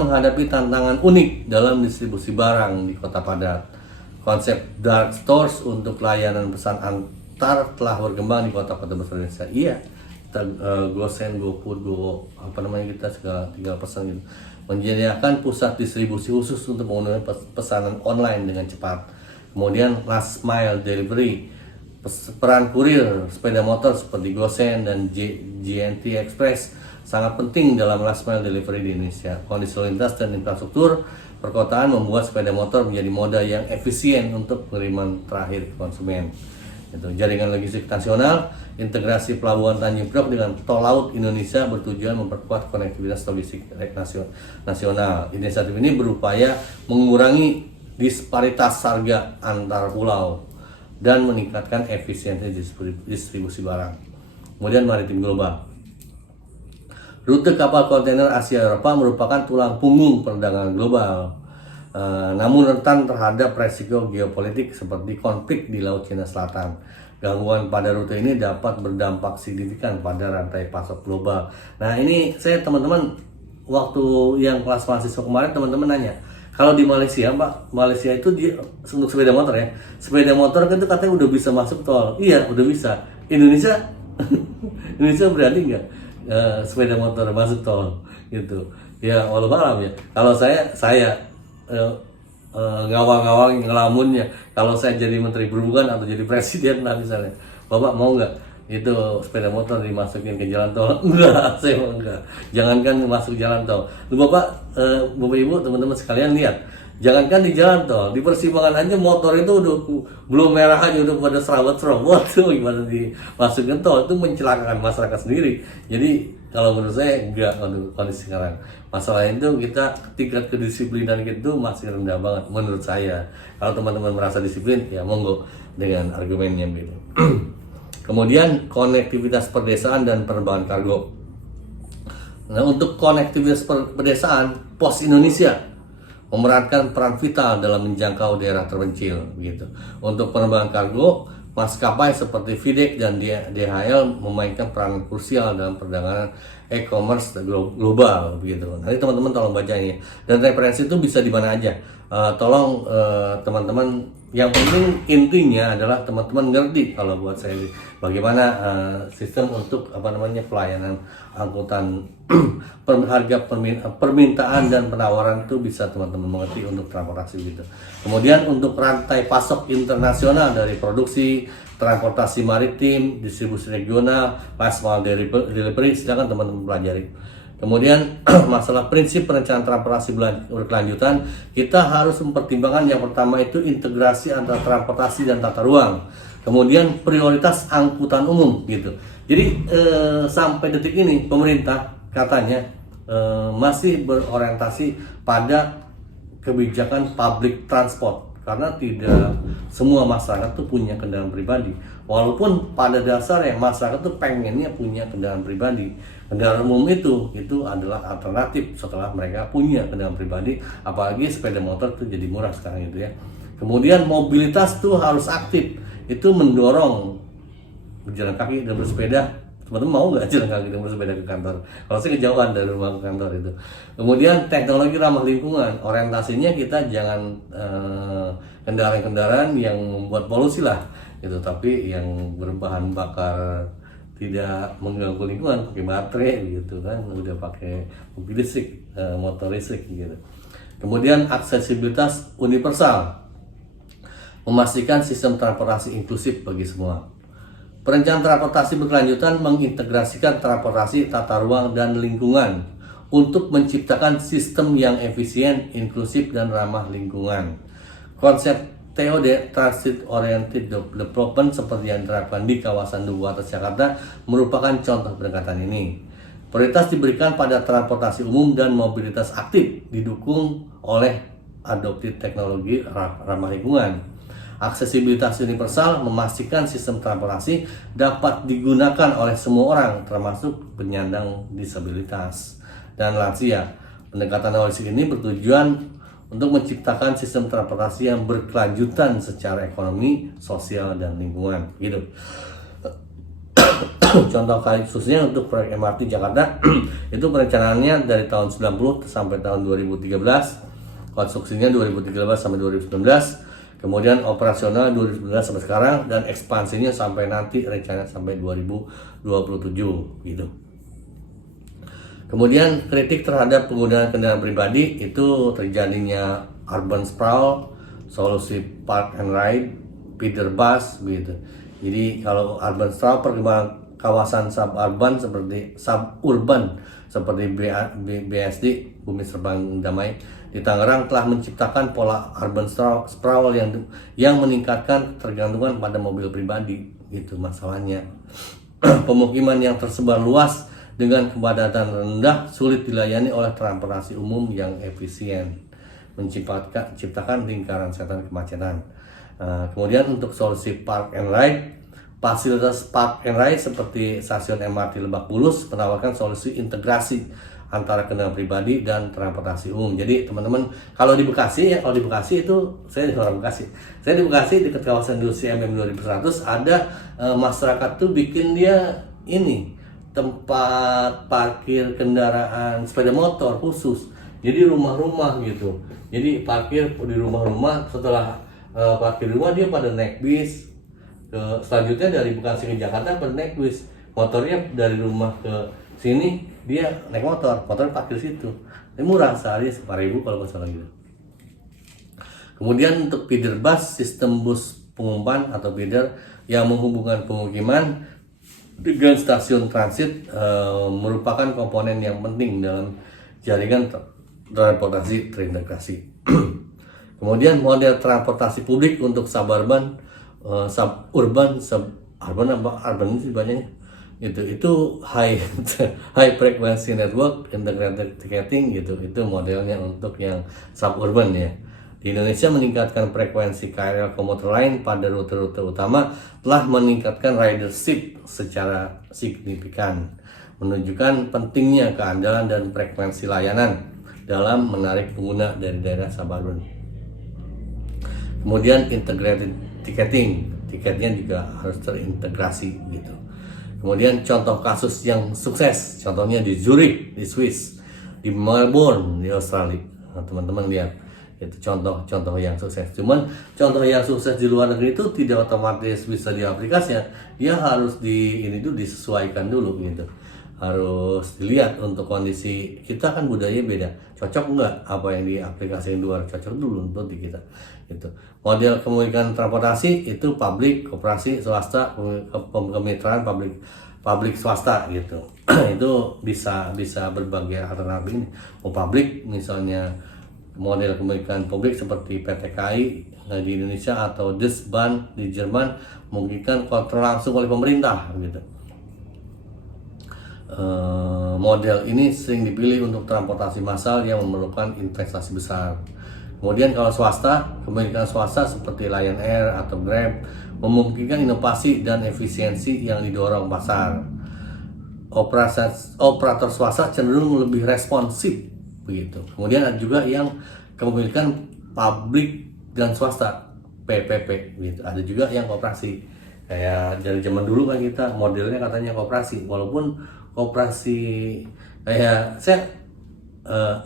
menghadapi tantangan unik dalam distribusi barang di kota padat. Konsep dark stores untuk layanan pesan antar telah berkembang di kota-kota besar Indonesia. Iya, kita GoSend, GoFood, kita segala tinggal pesan gitu. Menyediakan pusat distribusi khusus untuk memenuhi pesanan online dengan cepat. Kemudian last mile delivery, peran kurir sepeda motor seperti GoSend dan JNT Express sangat penting dalam last mile delivery di Indonesia. Kondisi lalu lintas dan infrastruktur perkotaan membuat sepeda motor menjadi moda yang efisien untuk pengiriman terakhir ke konsumen. Itu jaringan logistik nasional, integrasi pelabuhan Tanjung Priok dengan tol laut Indonesia bertujuan memperkuat konektivitas logistik nasional. Inisiatif ini berupaya mengurangi disparitas harga antar pulau dan meningkatkan efisiensi distribusi barang. Kemudian maritim global. Rute kapal kontainer Asia Eropa merupakan tulang punggung perdagangan global, namun rentan terhadap resiko geopolitik seperti konflik di Laut Cina Selatan. Gangguan pada rute ini dapat berdampak signifikan pada rantai pasok global. Nah ini saya teman-teman waktu yang kelas mahasiswa kemarin teman-teman nanya, Kalau di Malaysia, Pak, Malaysia itu dia untuk sepeda motor ya. Sepeda motor kan itu katanya udah bisa masuk tol. Iya, udah bisa. Indonesia Indonesia berani nggak sepeda motor masuk tol gitu? Ya, walau malam ya. Kalau saya ngawang-ngawang ngelamunnya. Kalau saya jadi Menteri Perhubungan atau jadi Presiden lah misalnya, Bapak mau nggak itu sepeda motor dimasukin ke jalan tol? Enggak, saya mau enggak. Jangankan masuk jalan tol. Lu Bapak, Bapak Ibu, teman-teman sekalian lihat. Jangankan di jalan tol, di persimpangan aja motor itu udah belum merah aja udah pada serabut-serabut tuh gimana dimasukin tol, itu mencelakakan masyarakat sendiri. Jadi kalau menurut saya enggak untuk kondisi sekarang. Masalah itu kita tingkat kedisiplinan itu masih rendah banget menurut saya. Kalau teman-teman merasa disiplin ya monggo dengan argumennya gitu. Kemudian konektivitas perdesaan dan penerbangan kargo. Nah, untuk konektivitas pedesaan, Pos Indonesia memerankan peran vital dalam menjangkau daerah terpencil gitu. Untuk penerbangan kargo, maskapai seperti FedEx dan DHL memainkan peran krusial dalam perdagangan e-commerce global begitu. Nanti teman-teman tolong bacanya. Dan referensi itu bisa di mana aja. Tolong teman-teman, yang penting intinya adalah teman-teman ngerti kalau buat saya bagaimana sistem untuk pelayanan angkutan harga permintaan dan penawaran itu bisa teman-teman mengerti untuk transportasi gitu. Kemudian untuk rantai pasok internasional dari produksi, transportasi maritim, distribusi regional, last mile delivery, silakan teman-teman pelajari. Kemudian masalah prinsip perencanaan transportasi berkelanjutan, kita harus mempertimbangkan yang pertama itu integrasi antara transportasi dan tata ruang. Kemudian prioritas angkutan umum gitu. Jadi sampai detik ini pemerintah katanya masih berorientasi pada kebijakan public transport karena tidak semua masyarakat tuh punya kendaraan pribadi. Walaupun pada dasarnya masyarakat tuh pengennya punya kendaraan pribadi. Kendaraan umum itu adalah alternatif setelah mereka punya kendaraan pribadi, apalagi sepeda motor tuh jadi murah sekarang itu ya. Kemudian mobilitas tuh harus aktif. Itu mendorong berjalan kaki dan bersepeda. Teman-teman mau nggak jalan kaki dan bersepeda ke kantor? Kalau saya kejauhan dari rumah ke kantor itu. Kemudian teknologi ramah lingkungan, orientasinya kita jangan kendaraan-kendaraan yang membuat polusi lah, gitu. Tapi yang berbahan bakar tidak mengganggu lingkungan, pakai baterai gitu kan, udah pakai mobil listrik, motor listrik gitu. Kemudian aksesibilitas universal, memastikan sistem transportasi inklusif bagi semua. Perencanaan transportasi berkelanjutan mengintegrasikan transportasi, tata ruang, dan lingkungan untuk menciptakan sistem yang efisien, inklusif, dan ramah lingkungan. Konsep TOD, Transit Oriented Development, seperti yang diterapkan di kawasan Duku Atas Jakarta merupakan contoh pendekatan ini. Prioritas diberikan pada transportasi umum dan mobilitas aktif, didukung oleh adopsi teknologi ramah lingkungan. Aksesibilitas universal memastikan sistem transportasi dapat digunakan oleh semua orang, termasuk penyandang disabilitas dan lansia. Pendekatan holistik ini bertujuan untuk menciptakan sistem transportasi yang berkelanjutan secara ekonomi, sosial, dan lingkungan. Gitu. Contoh khususnya untuk proyek MRT Jakarta itu perencanaannya dari tahun 90 sampai tahun 2013, konstruksinya 2013 sampai 2019. Kemudian operasional 2019 sampai sekarang, dan ekspansinya sampai nanti rencana sampai 2027 gitu. Kemudian kritik terhadap penggunaan kendaraan pribadi itu terjadinya urban sprawl, solusi park and ride, feeder bus gitu. Jadi kalau urban sprawl, perkembangan kawasan suburban seperti BSD, Bumi Serpong Damai di Tangerang telah menciptakan pola urban sprawl yang meningkatkan ketergantungan pada mobil pribadi. Itu masalahnya. Pemukiman yang tersebar luas dengan kepadatan rendah sulit dilayani oleh transportasi umum yang efisien, menciptakan lingkaran setan kemacetan. Kemudian untuk solusi park and ride, fasilitas park and ride seperti stasiun MRT Lebak Bulus menawarkan solusi integrasi antara kendaraan pribadi dan transportasi umum. Jadi teman-teman, kalau di Bekasi itu saya di orang Bekasi. Saya di Bekasi dekat kawasan industri MM 2100 ada masyarakat tuh bikin dia tempat parkir kendaraan sepeda motor khusus. jadi rumah-rumah gitu. Jadi parkir di rumah-rumah, setelah parkir rumah dia pada naik bis. Selanjutnya dari Bekasi ke Jakarta pada naik bis. Motornya dari rumah ke sini dia naik motor parkir situ. Ini murah, sehari 4.000 kalau nggak salah gitu. Kemudian untuk feeder bus, sistem bus pengumpan atau feeder yang menghubungkan pemukiman dengan stasiun transit merupakan komponen yang penting dalam jaringan transportasi terintegrasi. Kemudian model transportasi publik untuk suburban, suburban sih banyaknya. Itu high frequency network integrated ticketing gitu. Itu modelnya untuk yang suburban ya. Di Indonesia meningkatkan frekuensi KRL komuter lain pada rute-rute utama telah meningkatkan ridership secara signifikan, menunjukkan pentingnya keandalan dan frekuensi layanan dalam menarik pengguna dari daerah suburban. Kemudian integrated ticketing, tiketnya juga harus terintegrasi gitu. Kemudian contoh kasus yang sukses, contohnya di Zurich, di Swiss, di Melbourne, di Australia. Nah, teman-teman lihat, itu contoh yang sukses. Cuman contoh yang sukses di luar negeri itu tidak otomatis bisa diaplikasikan. Dia harus disesuaikan dulu gitu. Harus dilihat untuk kondisi kita, kan budaya beda. Cocok enggak apa yang diaplikasikan di luar, cocok dulu untuk di kita. Gitu. Model kemungkinan transportasi itu publik, koperasi, swasta, kemitraan publik swasta gitu. Itu bisa berbagai alternatif ini. Mau publik misalnya model kepemilikan publik seperti PT KAI di Indonesia atau Deutsche Bahn di Jerman memungkinkan kontrol langsung oleh pemerintah gitu. Model ini sering dipilih untuk transportasi massal yang memerlukan investasi besar. Kemudian kalau swasta, kepemilikan swasta seperti Lion Air atau Grab memungkinkan inovasi dan efisiensi yang didorong pasar. Operator swasta cenderung lebih responsif begitu. Kemudian ada juga yang kepemilikan publik dan swasta, PPP gitu. Ada juga yang koperasi. Kayak dari zaman dulu kan kita modelnya katanya koperasi, walaupun koperasi kayak saya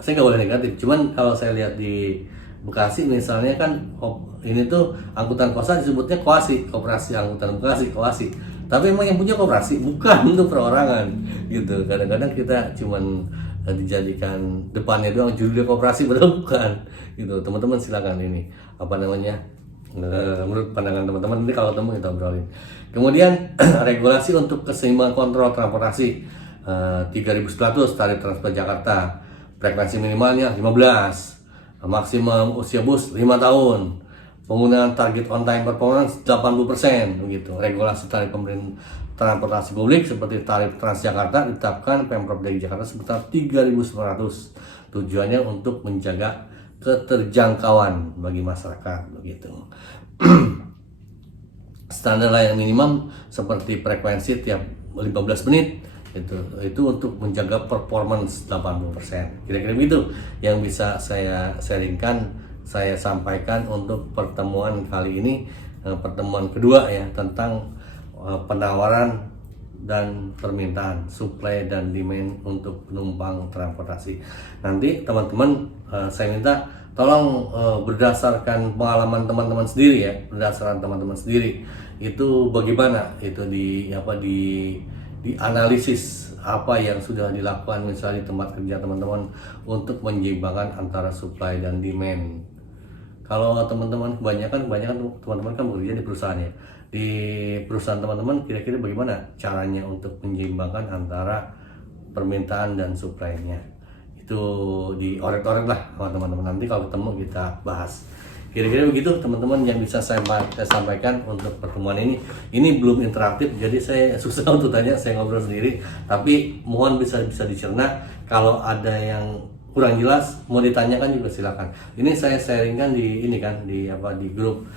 nggak boleh negatif. Cuman kalau saya lihat di Bekasi misalnya kan ini tuh angkutan kota disebutnya koasi, koperasi angkutan Bekasi, koasi. Tapi emang yang punya koperasi bukan untuk perorangan gitu. Kadang-kadang kita cuman dijadikan depannya doang judul koperasi, padahal bukan gitu. Teman-teman silakan ini apa namanya menurut pandangan teman-teman, nanti kalau ketemu kita obrolin. Kemudian regulasi untuk keseimbangan kontrol transportasi 3.100 tarif transport Jakarta, frekuensi minimalnya 15, maksimum usia bus 5 tahun, penggunaan target on time performance 80% begitu. Regulasi tarif transportasi publik seperti tarif Transjakarta ditetapkan Pemprov DKI Jakarta sebesar 3.900. Tujuannya untuk menjaga keterjangkauan bagi masyarakat begitu. Standar layanan minimum seperti frekuensi tiap 15 menit itu untuk menjaga performance 80%. Kira-kira begitu yang bisa saya sharingkan, saya sampaikan untuk pertemuan kali ini, pertemuan kedua ya, tentang penawaran dan permintaan, supply dan demand untuk penumpang transportasi. Nanti teman-teman saya minta tolong berdasarkan pengalaman teman-teman sendiri ya, berdasarkan teman-teman sendiri itu bagaimana itu di analisis apa yang sudah dilakukan misalnya di tempat kerja teman-teman untuk menyeimbangkan antara supply dan demand. Kalau teman-teman kebanyakan teman-teman kan bekerja di perusahaan ya. Di perusahaan teman-teman kira-kira bagaimana caranya untuk menyeimbangkan antara permintaan dan supply-nya. Itu diorek-orek lah sama teman-teman, nanti kalau ketemu kita bahas. Kira-kira begitu teman-teman yang bisa saya sampaikan untuk pertemuan ini. Ini belum interaktif, jadi saya susah untuk tanya, saya ngobrol sendiri. Tapi mohon bisa dicerna. Kalau ada yang kurang jelas mau ditanyakan juga silakan. Ini saya sharingkan di grup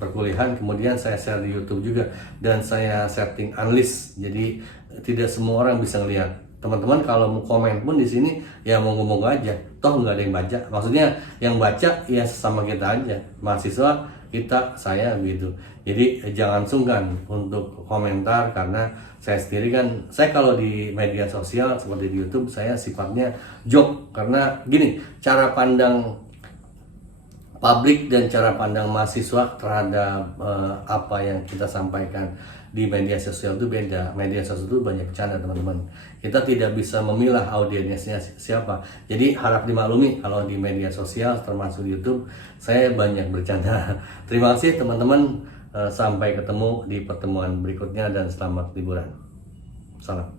perkuliahan, kemudian saya share di YouTube juga, dan saya setting unlist. Jadi tidak semua orang bisa ngelihat. Teman-teman kalau mau komen pun di sini ya mau ngomong aja, toh nggak ada yang baca. Maksudnya yang baca ya sesama kita aja, mahasiswa saya gitu. Jadi jangan sungkan untuk komentar, karena saya sendiri kan, saya kalau di media sosial seperti di YouTube saya sifatnya joke, karena gini, cara pandang publik dan cara pandang mahasiswa terhadap apa yang kita sampaikan di media sosial itu beda. Media sosial itu banyak bercanda teman-teman. Kita tidak bisa memilah audiensnya siapa. Jadi harap dimaklumi kalau di media sosial termasuk YouTube saya banyak bercanda. Terima kasih teman-teman. Sampai ketemu di pertemuan berikutnya dan selamat liburan. Salam.